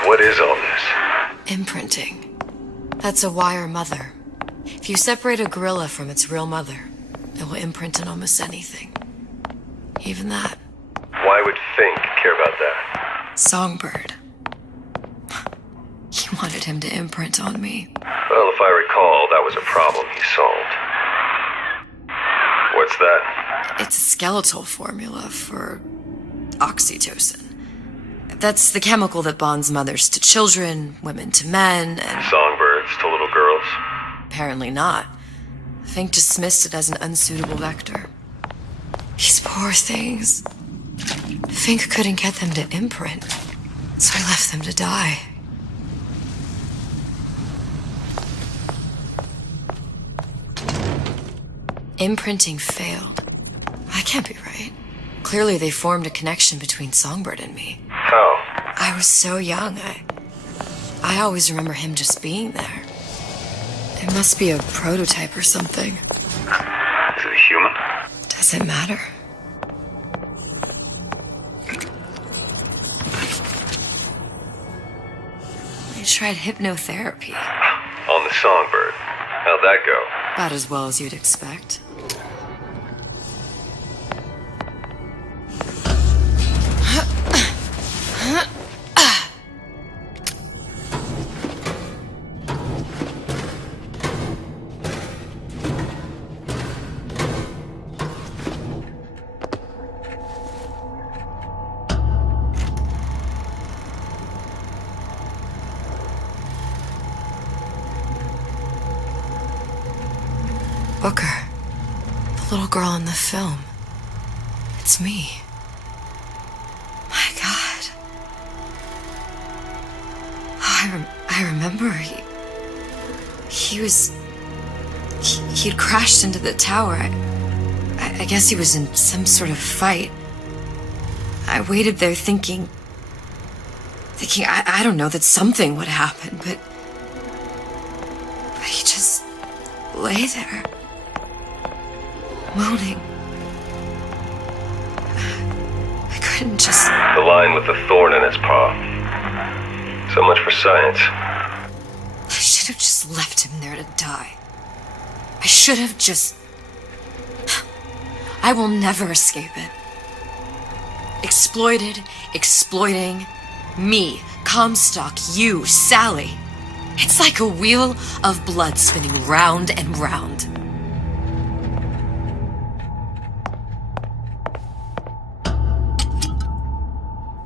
What is all this? Imprinting. That's a wire mother. If you separate a gorilla from its real mother, it will imprint on almost anything. Even that. Why would Fink care about that? Songbird. He wanted him to imprint on me. Well, if I recall, that was a problem he solved. What's that? It's a skeletal formula for oxytocin. That's the chemical that bonds mothers to children, women to men, and... Songbirds to little girls? Apparently not. Fink dismissed it as an unsuitable vector. These poor things. Fink couldn't get them to imprint, so I left them to die. Imprinting failed. That can't be right. Clearly they formed a connection between Songbird and me. How? I was so young, I always remember him just being there. It must be a prototype or something. Is it a human? Does it matter? I tried hypnotherapy. On the Songbird. How'd that go? About as well as you'd expect. Booker. The little girl in the film. It's me. My God. Oh, I remember he'd crashed into the tower. I guess he was in some sort of fight. I waited there thinking I don't know, that something would happen, but he just lay there. Moaning. I couldn't just... The line with the thorn in its paw. So much for science. I should have just left him there to die. I should have just... I will never escape it. Exploited, exploiting, me, Comstock, you, Sally. It's like a wheel of blood spinning round and round.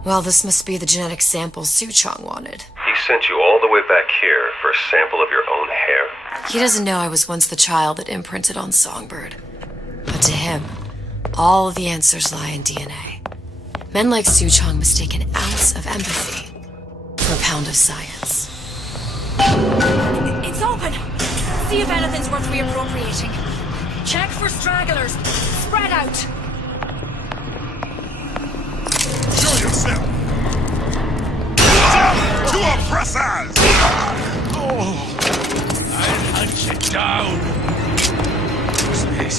Well, this must be the genetic sample Suchong wanted. He sent you all the way back here for a sample of your own hair? He doesn't know I was once the child that imprinted on Songbird. But to him, all of the answers lie in DNA. Men like Suchong mistake an ounce of empathy for a pound of science. It's open! See if anything's worth reappropriating. Check for stragglers. Spread out. Show yourself! To oppressors! Oh, I'll hunt you down. What's this?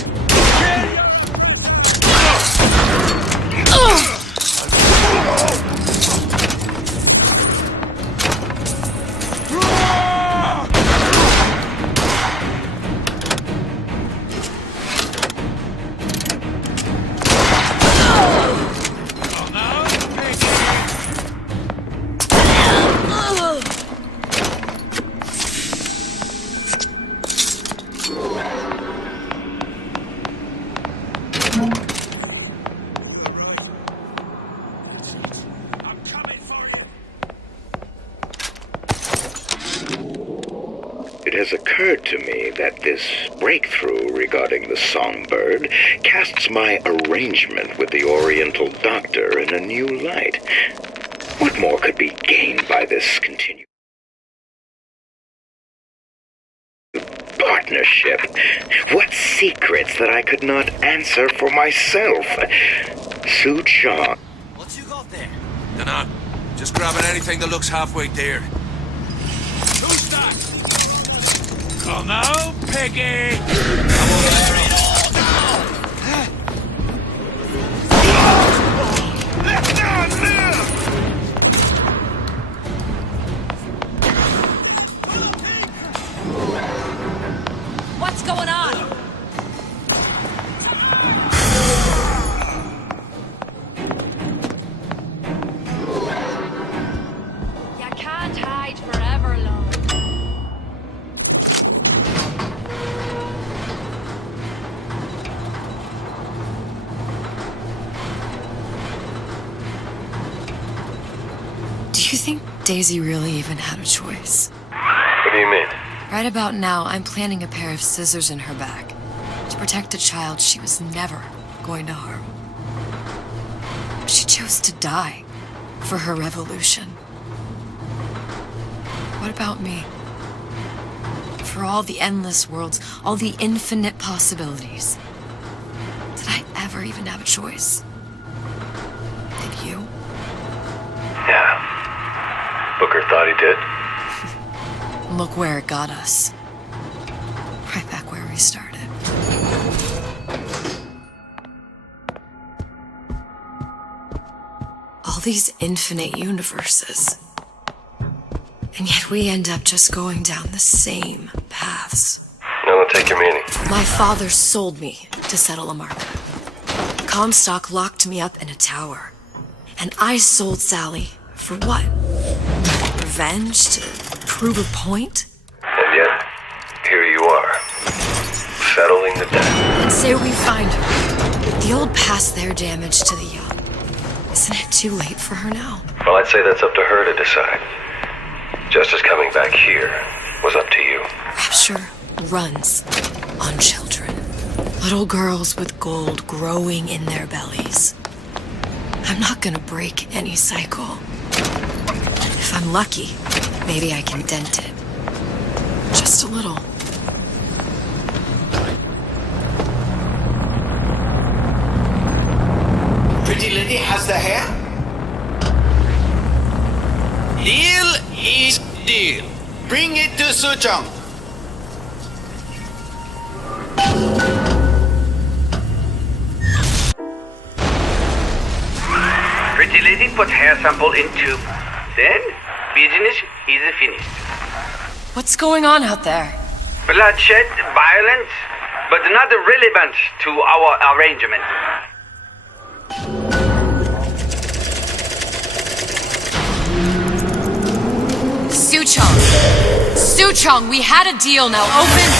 It has occurred to me that this breakthrough regarding the Songbird casts my arrangement with the Oriental Doctor in a new light. What more could be gained by this continued partnership? What secrets that I could not answer for myself? Suchong. What you got there? Dunno. Just grabbing anything that looks halfway there. Who's that? Come now, piggy! Let down live! you think Daisy really even had a choice? What do you mean? Right about now, I'm planting a pair of scissors in her back to protect a child she was never going to harm. She chose to die for her revolution. What about me? For all the endless worlds, all the infinite possibilities. Did I ever even have a choice? Did you? Yeah. Booker thought he did. Look where it got us. Right back where we started. All these infinite universes. And yet we end up just going down the same paths. Now don't take your meaning. My father sold me to settle a market. Comstock locked me up in a tower. And I sold Sally for what? Revenge? To prove a point? And yet, here you are. Settling the debt. And say we find her. The old past there damage to the young. Isn't it too late for her now? Well, I'd say that's up to her to decide. Justice coming back here was up to you. Rapture runs on children. Little girls with gold growing in their bellies. I'm not gonna break any cycle. If I'm lucky, maybe I can dent it. Just a little. Pretty lady has the hair? Deal is deal. Bring it to Suchong. Pretty lady put hair sample in tube. Then, business is finished. What's going on out there? Bloodshed, violence, but not relevant to our arrangement. Suchong, we had a deal, now open.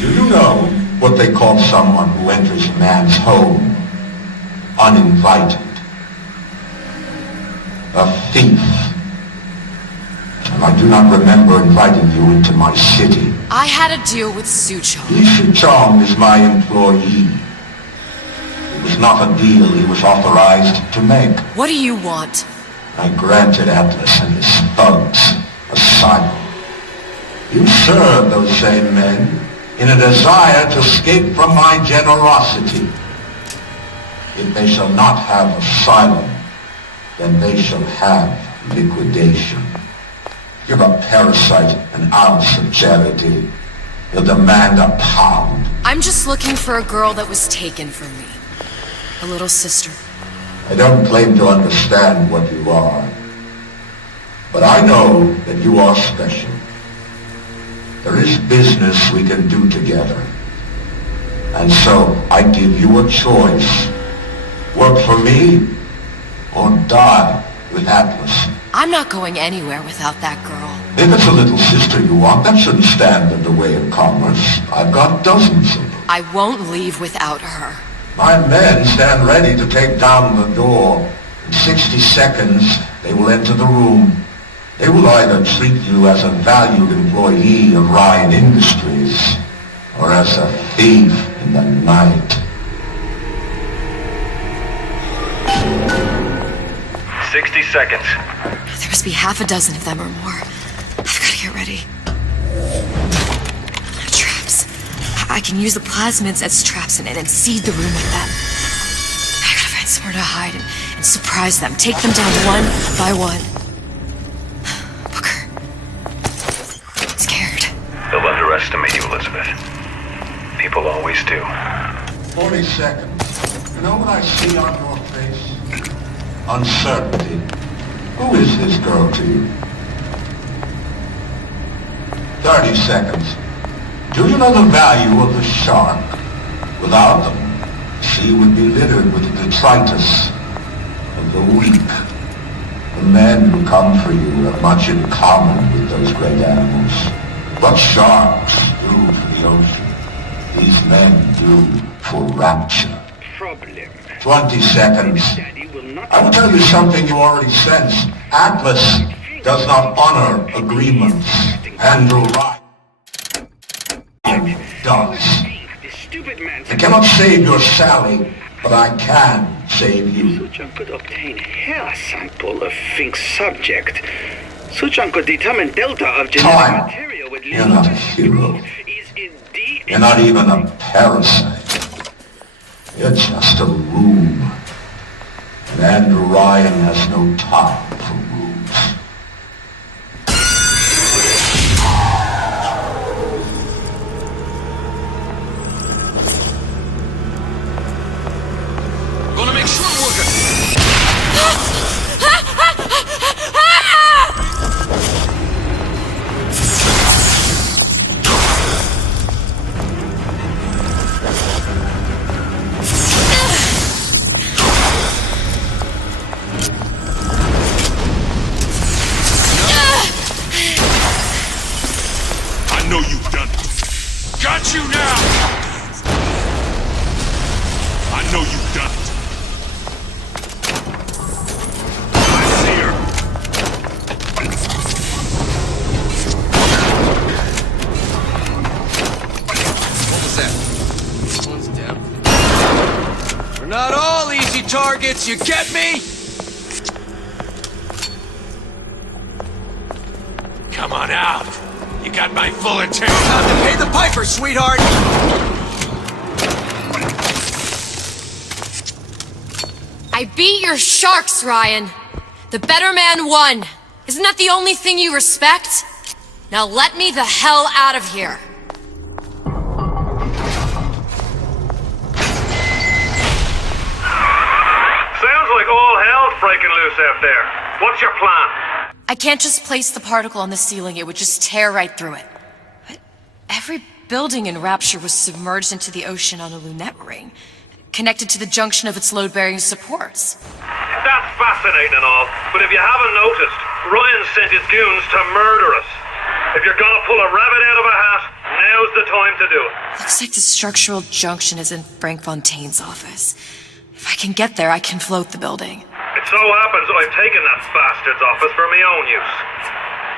Do you know what they call someone who enters a man's home uninvited? A thief. And I do not remember inviting you into my city. I had a deal with Suchong. Suchong is my employee. It was not a deal he was authorized to make. What do you want? I granted Atlas and his thugs asylum. You served those same men in a desire to escape from my generosity. If they shall not have asylum, then they shall have liquidation. You're a parasite, an ounce of charity. You'll demand a pound. I'm just looking for a girl that was taken from me. A little sister. I don't claim to understand what you are, but I know that you are special. There is business we can do together. And so I give you a choice. Work for me or die with Atlas. I'm not going anywhere without that girl. If it's a little sister you want, that shouldn't stand in the way of commerce. I've got dozens of them. I won't leave without her. My men stand ready to take down the door. In 60 seconds, they will enter the room. They will either treat you as a valued employee of Ryan Industries, or as a thief in the night. 60 seconds. There must be half a dozen of them or more. I've got to get ready. Traps. I can use the plasmids as traps and seed the room with them. I gotta find somewhere to hide and surprise them. Take them down one by one. Booker. Scared. They'll underestimate you, Elizabeth. People always do. 40 seconds. You know what I see on your face? Uncertainty. Who is this girl to you? 30 seconds. Do you know the value of the shark? Without them, the sea would be littered with the detritus of the weak. The men who come for you have much in common with those great animals. What sharks do for the ocean, these men do for rapture. problem. 20 seconds. I will tell you something you already sense. Atlas does not honor agreements. Andrew Ryan does. I cannot save your Sally, but I can save you. Suchan could obtain hair sample of Fink's subject. Suchan could determine delta of genetic material with You're not a hero. You're not even a parasite. You're just a room. And Andrew Ryan has no time for rooms. Gonna make sure we're good. I know you've done it. Got you now! I know you've done it. What was that? One's down. We're not all easy targets, you get me? Come on out. You got my full attention. Time to pay the piper, sweetheart. I beat your sharks, Ryan. The better man won. Isn't that the only thing you respect? Now let me the hell out of here. Sounds like all hell's breaking loose out there. What's your plan? I can't just place the particle on the ceiling. It would just tear right through it. But every building in Rapture was submerged into the ocean on a lunette ring, connected to the junction of its load-bearing supports. That's fascinating and all, but if you haven't noticed, Ryan sent his goons to murder us. If you're gonna pull a rabbit out of a hat, now's the time to do it. Looks like the structural junction is in Frank Fontaine's office. If I can get there, I can float the building. It so happens I've taken that bastard's office for my own use.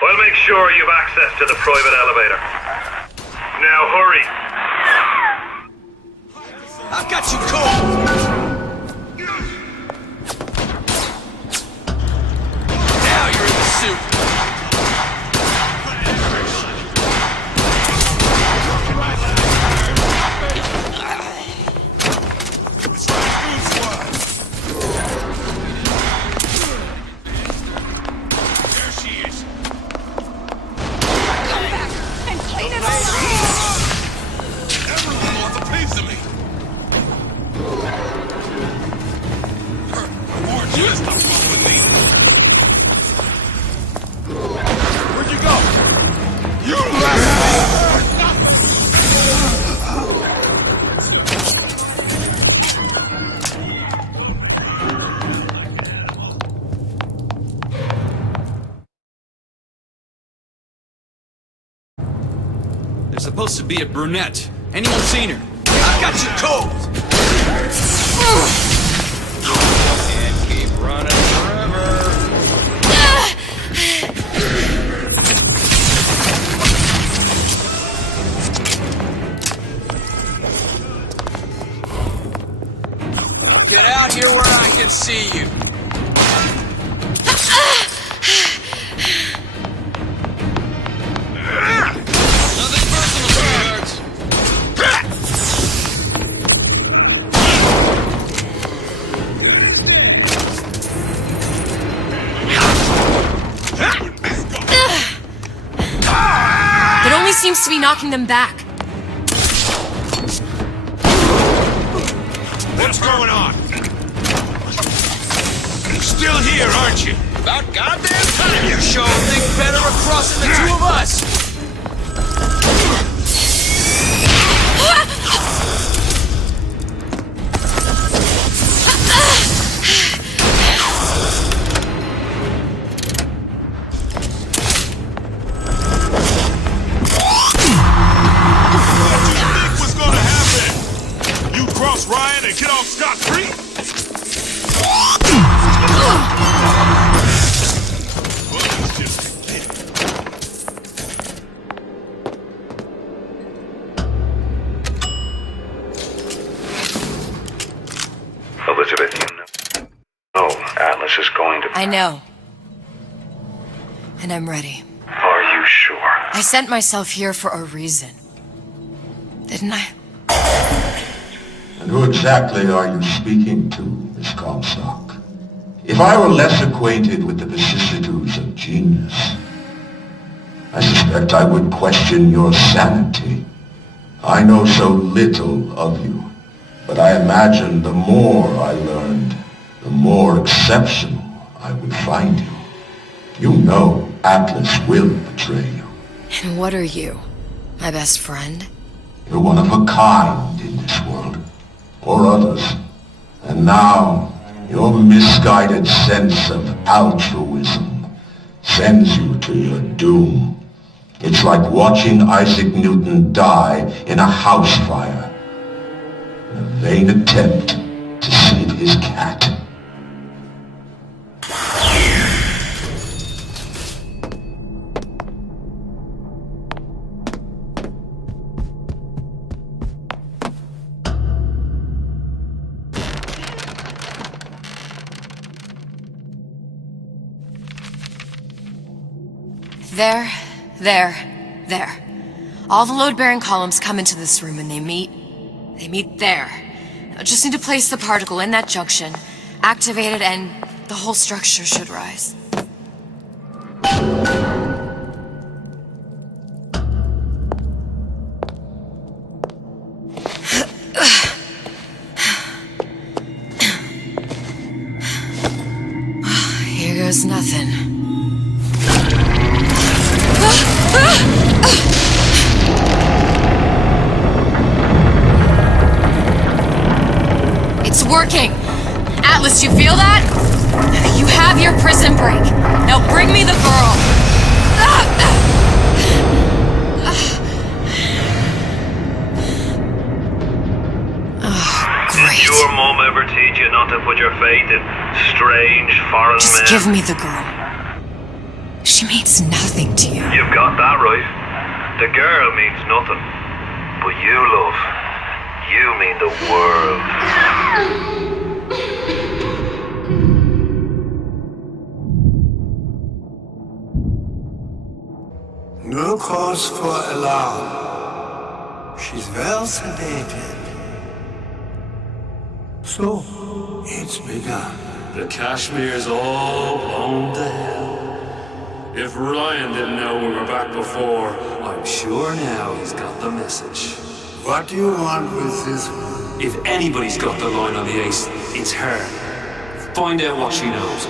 I'll make sure you've access to the private elevator. Now hurry. I've got you cold. Now you're in the suit. There she is. Come back and clean it all up! Everyone wants a piece of me. I warned you to stop fucking with me. Where'd you go? You There's supposed to be a brunette. Anyone seen her? I've got you cold. Can't keep running forever. Get out here where I can see you. Nothing personal, sweethearts. It only seems to be knocking them back. What's going on? You're still here, aren't you? About goddamn time you show think better of crossing the two of us. What do you think was gonna happen? You cross Ryan and get off scot-free? Elizabeth, you know. Oh, Atlas is going to... I know. And I'm ready. Are you sure? I sent myself here for a reason. Didn't I? And who exactly are you speaking to, Miss Comstock? If I were less acquainted with the vicissitudes of genius, I suspect I would question your sanity. I know so little of you, but I imagine the more I learned, the more exceptional I would find you. You know Atlas will betray you. And what are you? My best friend? You're one of a kind in this world, or others. And now, your misguided sense of altruism sends you to your doom. It's like watching Isaac Newton die in a house fire, in a vain attempt to save his cat. There. All the load-bearing columns come into this room and they meet there. I just need to place the particle in that junction, activate it, and the whole structure should rise. Here goes nothing. It's working! Atlas, you feel that? You have your prison break. Now bring me the girl! Did your mom ever teach you not to put your faith in strange foreign men? Just give me the girl. She means nothing to you. You've got that right. The girl means nothing. But you, love, you mean the world. No cause for alarm. She's well sedated. So, it's begun. The Kashmir's all blown to hell. If Ryan didn't know we were back before, I'm sure now he's got the message. What do you want with this one? If anybody's got the line on the ace, it's her. Find out what she knows.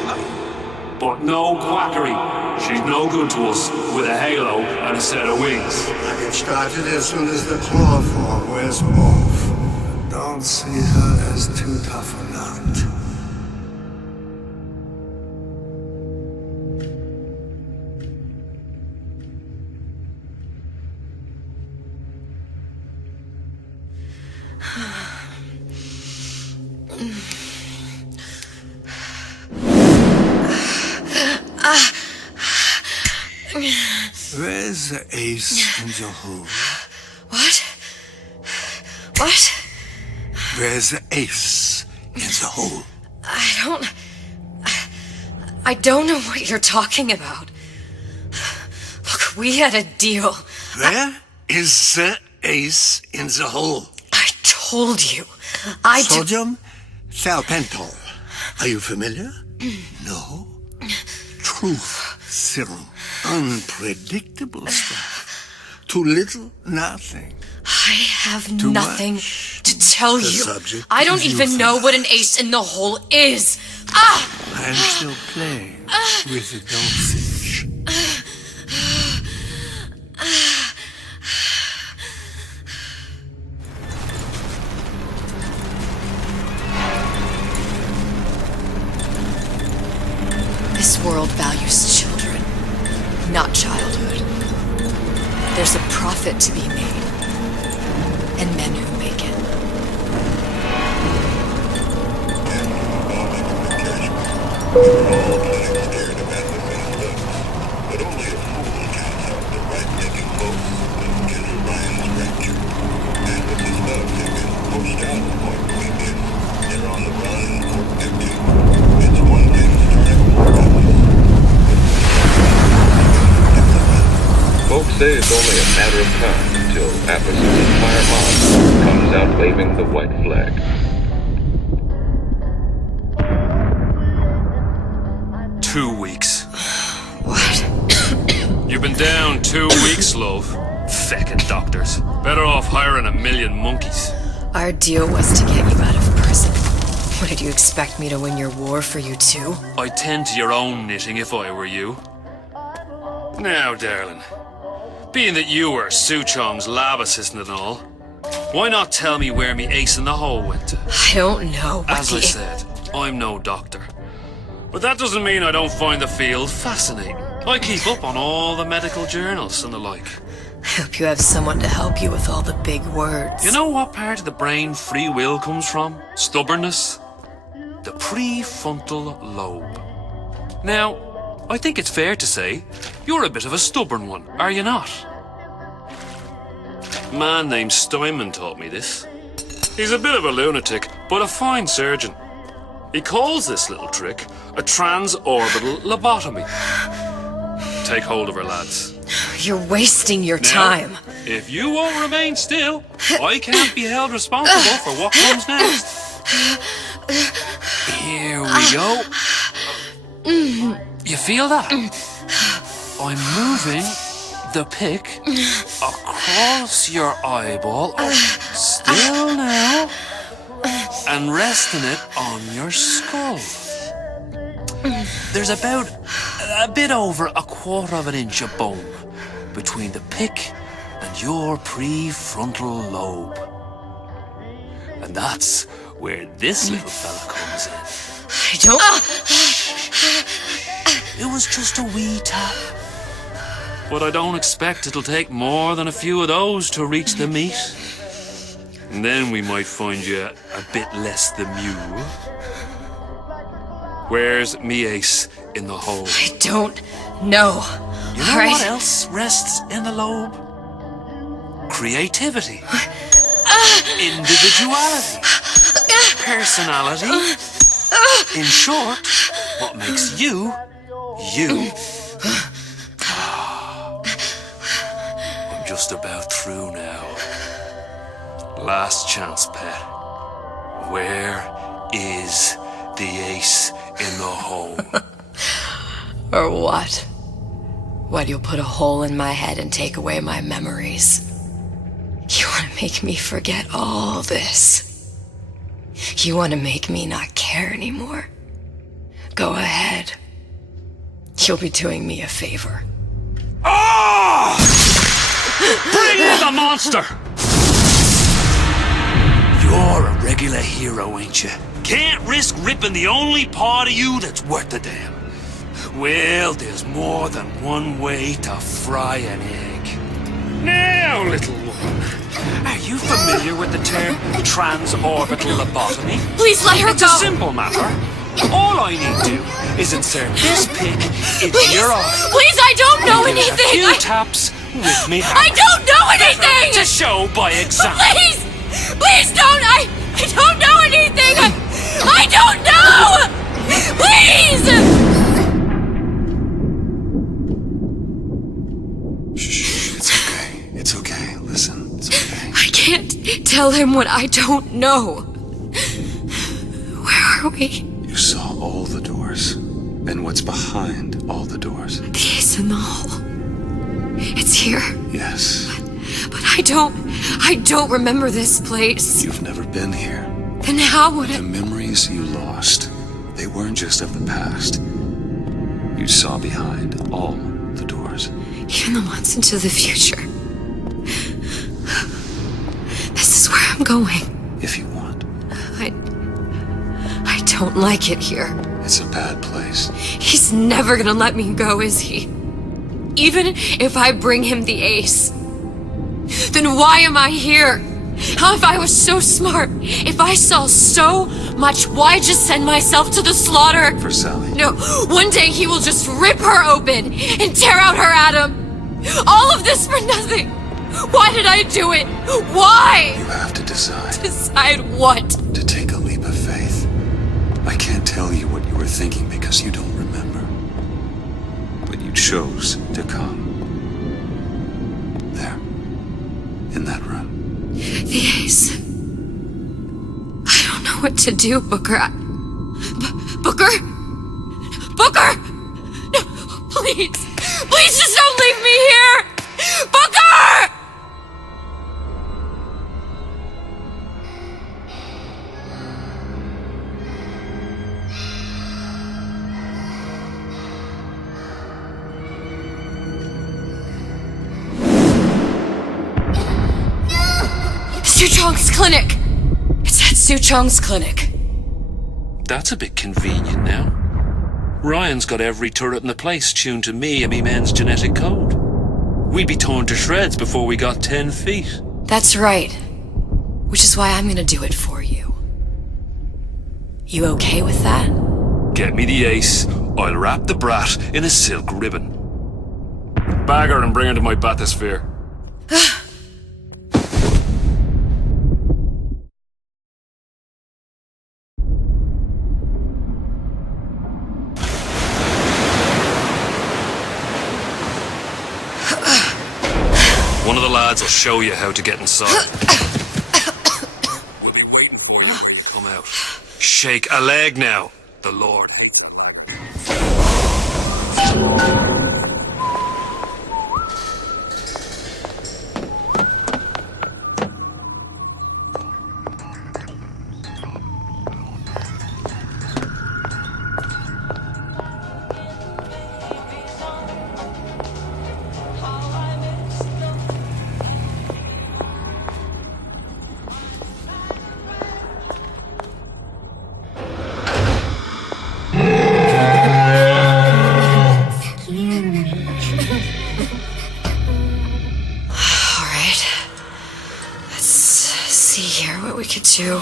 But no quackery. She's no good to us with a halo and a set of wings. I get started as soon as the chloroform wears off. Don't see her as too tough a nut. Where's the ace in the hole? What? Where's the ace in the hole? I don't know what you're talking about. Look, we had a deal. Where is the ace in the hole? I told you. Sodium salpental. Are you familiar? No. Truth serum. Unpredictable stuff. Too little, nothing. I have Too nothing much. to tell The you. subject I don't is even know what an ace in the hole is. I'm still playing with the dosage. This world values children, not childhood. There's a profit to be made, and men who make it. They're on the run. say it's only a matter of time until Atlas's entire mob comes out waving the white flag. Two weeks. What? You've been down 2 weeks, love. Feckin' doctors. Better off hiring 1,000,000 monkeys. Our deal was to get you out of prison. What, did you expect me to win your war for you too? I'd tend to your own knitting if I were you. Now, darling, being that you were Suchong's lab assistant and all, why not tell me where me ace in the hole went to? I don't know. As I said, I'm no doctor. But that doesn't mean I don't find the field fascinating. I keep up on all the medical journals and the like. I hope you have someone to help you with all the big words. You know what part of the brain free will comes from? Stubbornness? The prefrontal lobe. Now, I think it's fair to say you're a bit of a stubborn one, are you not? A man named Steinman taught me this. He's a bit of a lunatic, but a fine surgeon. He calls this little trick a transorbital lobotomy. Take hold of her, lads. You're wasting your Now, time. If you won't remain still, I can't be held responsible for what comes next. Here we go. You feel that? I'm moving the pick across your eyeball. Oh, still now. And resting it on your skull. There's about a bit over 1/4 of an inch of bone between the pick and your prefrontal lobe. And that's where this little fella comes in. I don't... It was just a wee tap. But I don't expect it'll take more than a few of those to reach the meat. And then we might find you a bit less than mule. Where's me ace in the hole? I don't know. You know what else rests in the lobe? Creativity. Individuality. Personality. In short, what makes you, you. I'm just about through now. Last chance, pet. Where is the ace in the hole? Or what? What, you'll put a hole in my head and take away my memories? You want to make me forget all this? You want to make me not care anymore? Go ahead. You'll be doing me a favor. Ah! Bring in the monster! You're a regular hero, ain't you? Can't risk ripping the only part of you that's worth a damn. Well, there's more than one way to fry an egg. Now, little one, are you familiar with the term transorbital lobotomy? Please let her It's go! a simple matter. All I need to do is insert this pick into your eye. Please, I don't know anything! A few taps with me. I don't know anything! To show by example. Please! Please don't! I don't know anything! I don't know! Please! It's okay. Listen, it's okay. I can't tell him what I don't know. Where are we? You saw all the doors. And what's behind all the doors? The ace in the hole. It's here. Yes. But I don't remember this place. You've never been here. Then how would The memories you lost, they weren't just of the past. You saw behind all the doors. Even the ones into the future. This is where I'm going. If you want. I don't like it here. It's a bad place. He's never gonna let me go, is he? Even if I bring him the ace. Then why am I here? How if I was so smart? If I saw so much, why just send myself to the slaughter? For Sally. No, one day he will just rip her open and tear out her atom. All of this for nothing. Why did I do it? Why? You have to decide. Decide what? To take a leap of faith. I can't tell you what you were thinking because you don't remember. But you chose to come. in that room. The Ace. I don't know what to do, Booker. Booker? Booker! No, please. Please just don't leave me here! Booker! Suchong's clinic! It's at Suchong's clinic. That's a bit convenient now. Ryan's got every turret in the place tuned to me and me men's genetic code. We'd be torn to shreds before we got 10 feet. That's right. Which is why I'm gonna do it for you. You okay with that? Get me the Ace. I'll wrap the brat in a silk ribbon. Bag her and bring her to my bathysphere. One of the lads will show you how to get inside. We'll be waiting for you. Come out. Shake a leg now. The Lord hates the you.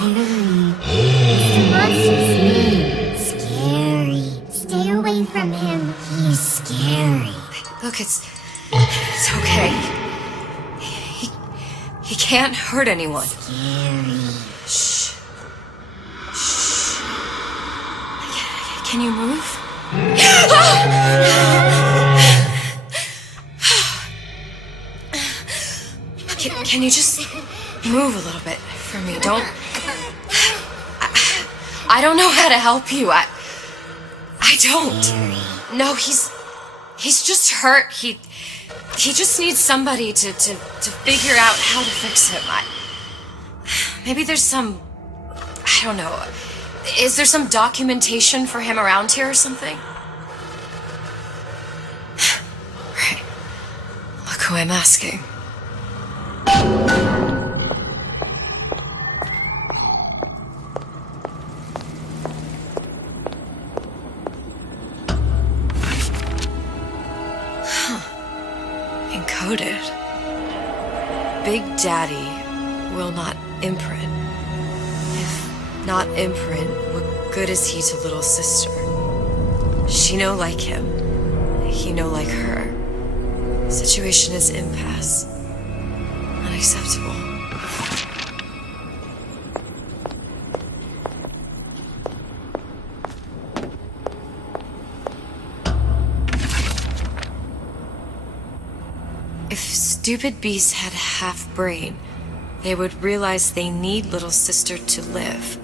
Scary. Stay away from him. He's scary. Look, it's okay. He can't hurt anyone. Scary. Shh. Shh. Can you move? Can you just move a little bit for me? I don't know how to help you. I don't. No, he's just hurt. He just needs somebody to figure out how to fix him. Maybe there's some, I don't know. Is there some documentation for him around here or something? Right. Look who I'm asking. Encoded. Big Daddy will not imprint. If not imprint, what good is he to little sister? She no like him. He no like her. Situation is impasse. Unacceptable. If stupid beasts had half brain, they would realize they need little sister to live.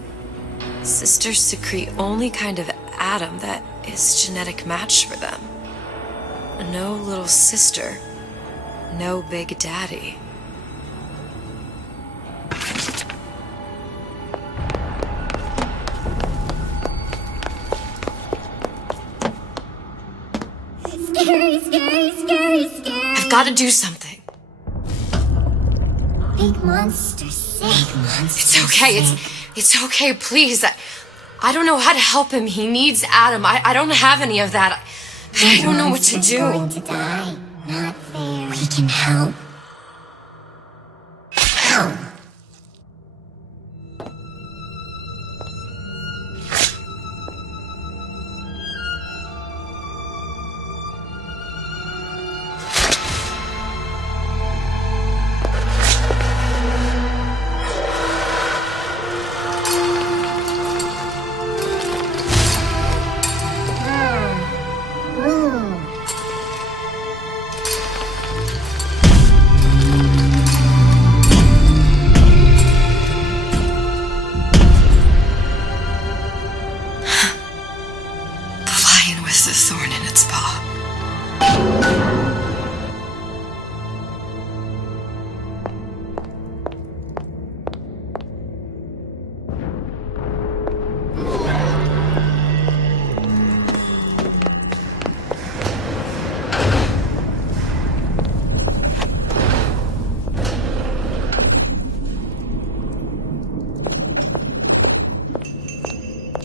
Sisters secrete only kind of atom that is genetic match for them. No little sister, no Big Daddy. Scary. I've got to do something. Big monster sick. It's okay. It's okay. Please. I don't know how to help him. He needs Adam. I don't have any of that. I don't know what to do. Going to die. Not fair. We can help. Help.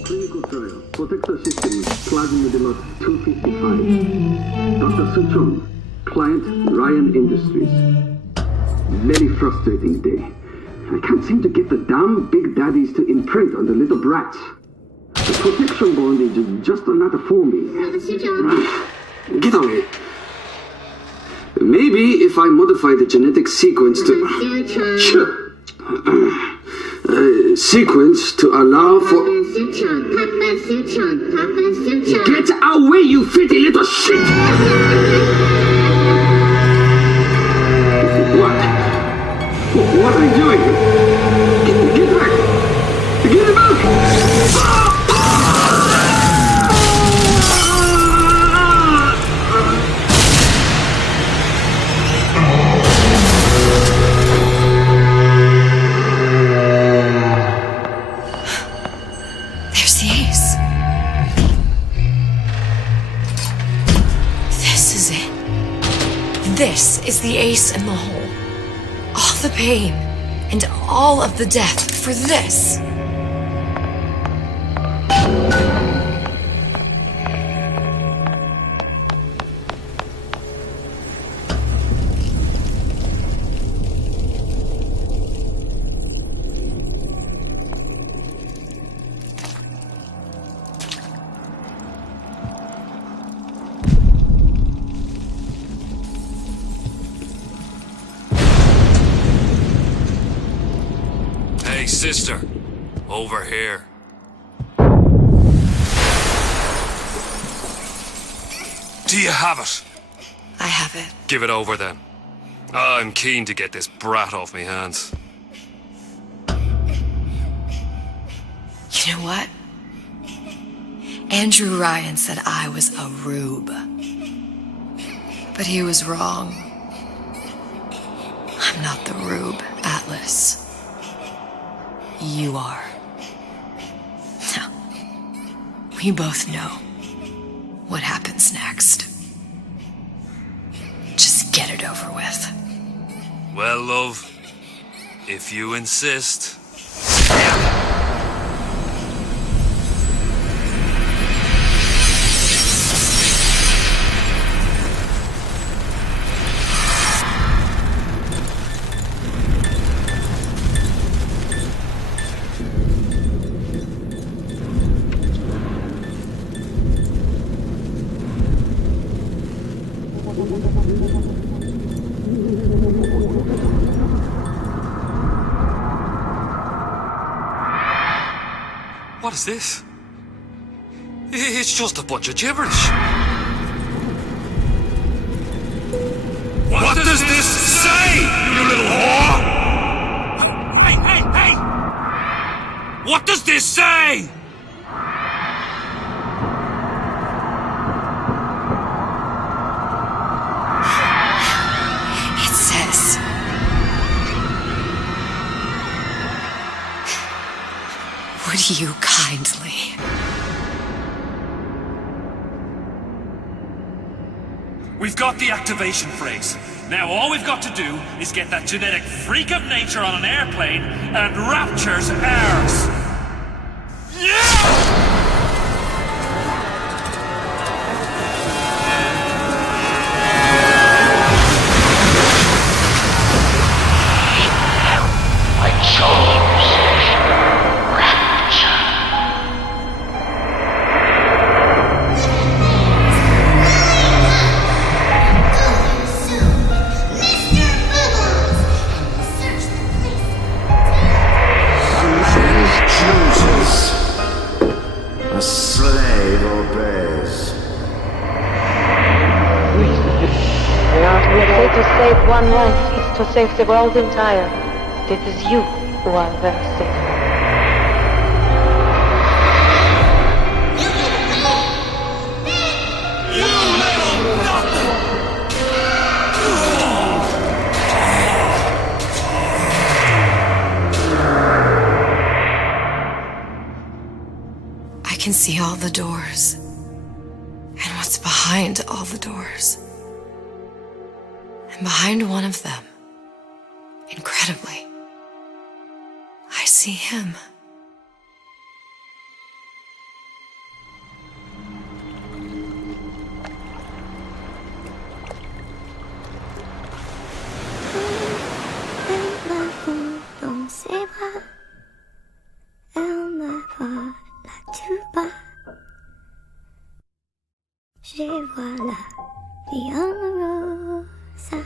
Clinical trial. Protector system. Plasma demand 255. Dr. Suchong. Client Ryan Industries. Very frustrating day. I can't seem to get the damn big daddies to imprint on the little brats. The protection bondage is just not for me. Get away. Maybe if I modify the genetic sequence to... sequence to allow for... Get away, you filthy little shit! What are you doing? Get back! Get back! There's the ace. This is it. This is the ace in the hole. All the pain and all of the death for this. Hey, sister. Over here. Do you have it? I have it. Give it over then. I'm keen to get this brat off me hands. You know what? Andrew Ryan said I was a rube. But he was wrong. I'm not the rube, Atlas. You are. Now, we both know what happens next. Just get it over with. Well, love, if you insist. What is this? It's just a bunch of gibberish. What does this say, you little whore? Hey, hey, hey! What does this say? It says... Would you kindly... We've got the activation phrase. Now all we've got to do is get that genetic freak of nature on an airplane and Rapture's ours. Yeah! I chose Rapture. Chooses. A slave obeys. The ultimate way to save one life is to save the world entire. It is you who are their savior. I can see all the doors. And what's behind all the doors. And behind one of them, incredibly, I see him. beyond the rosa.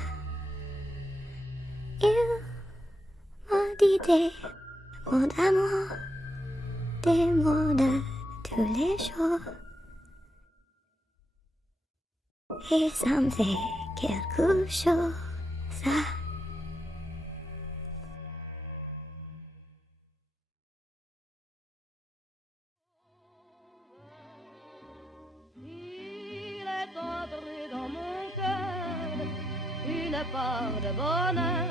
Il m'a dit des mots d'amour, des mots de tous les jours. Et ça me fait quelque chose, ça. Il est entré dans mon cœur une part de bonheur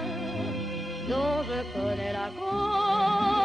dont je connais la cause.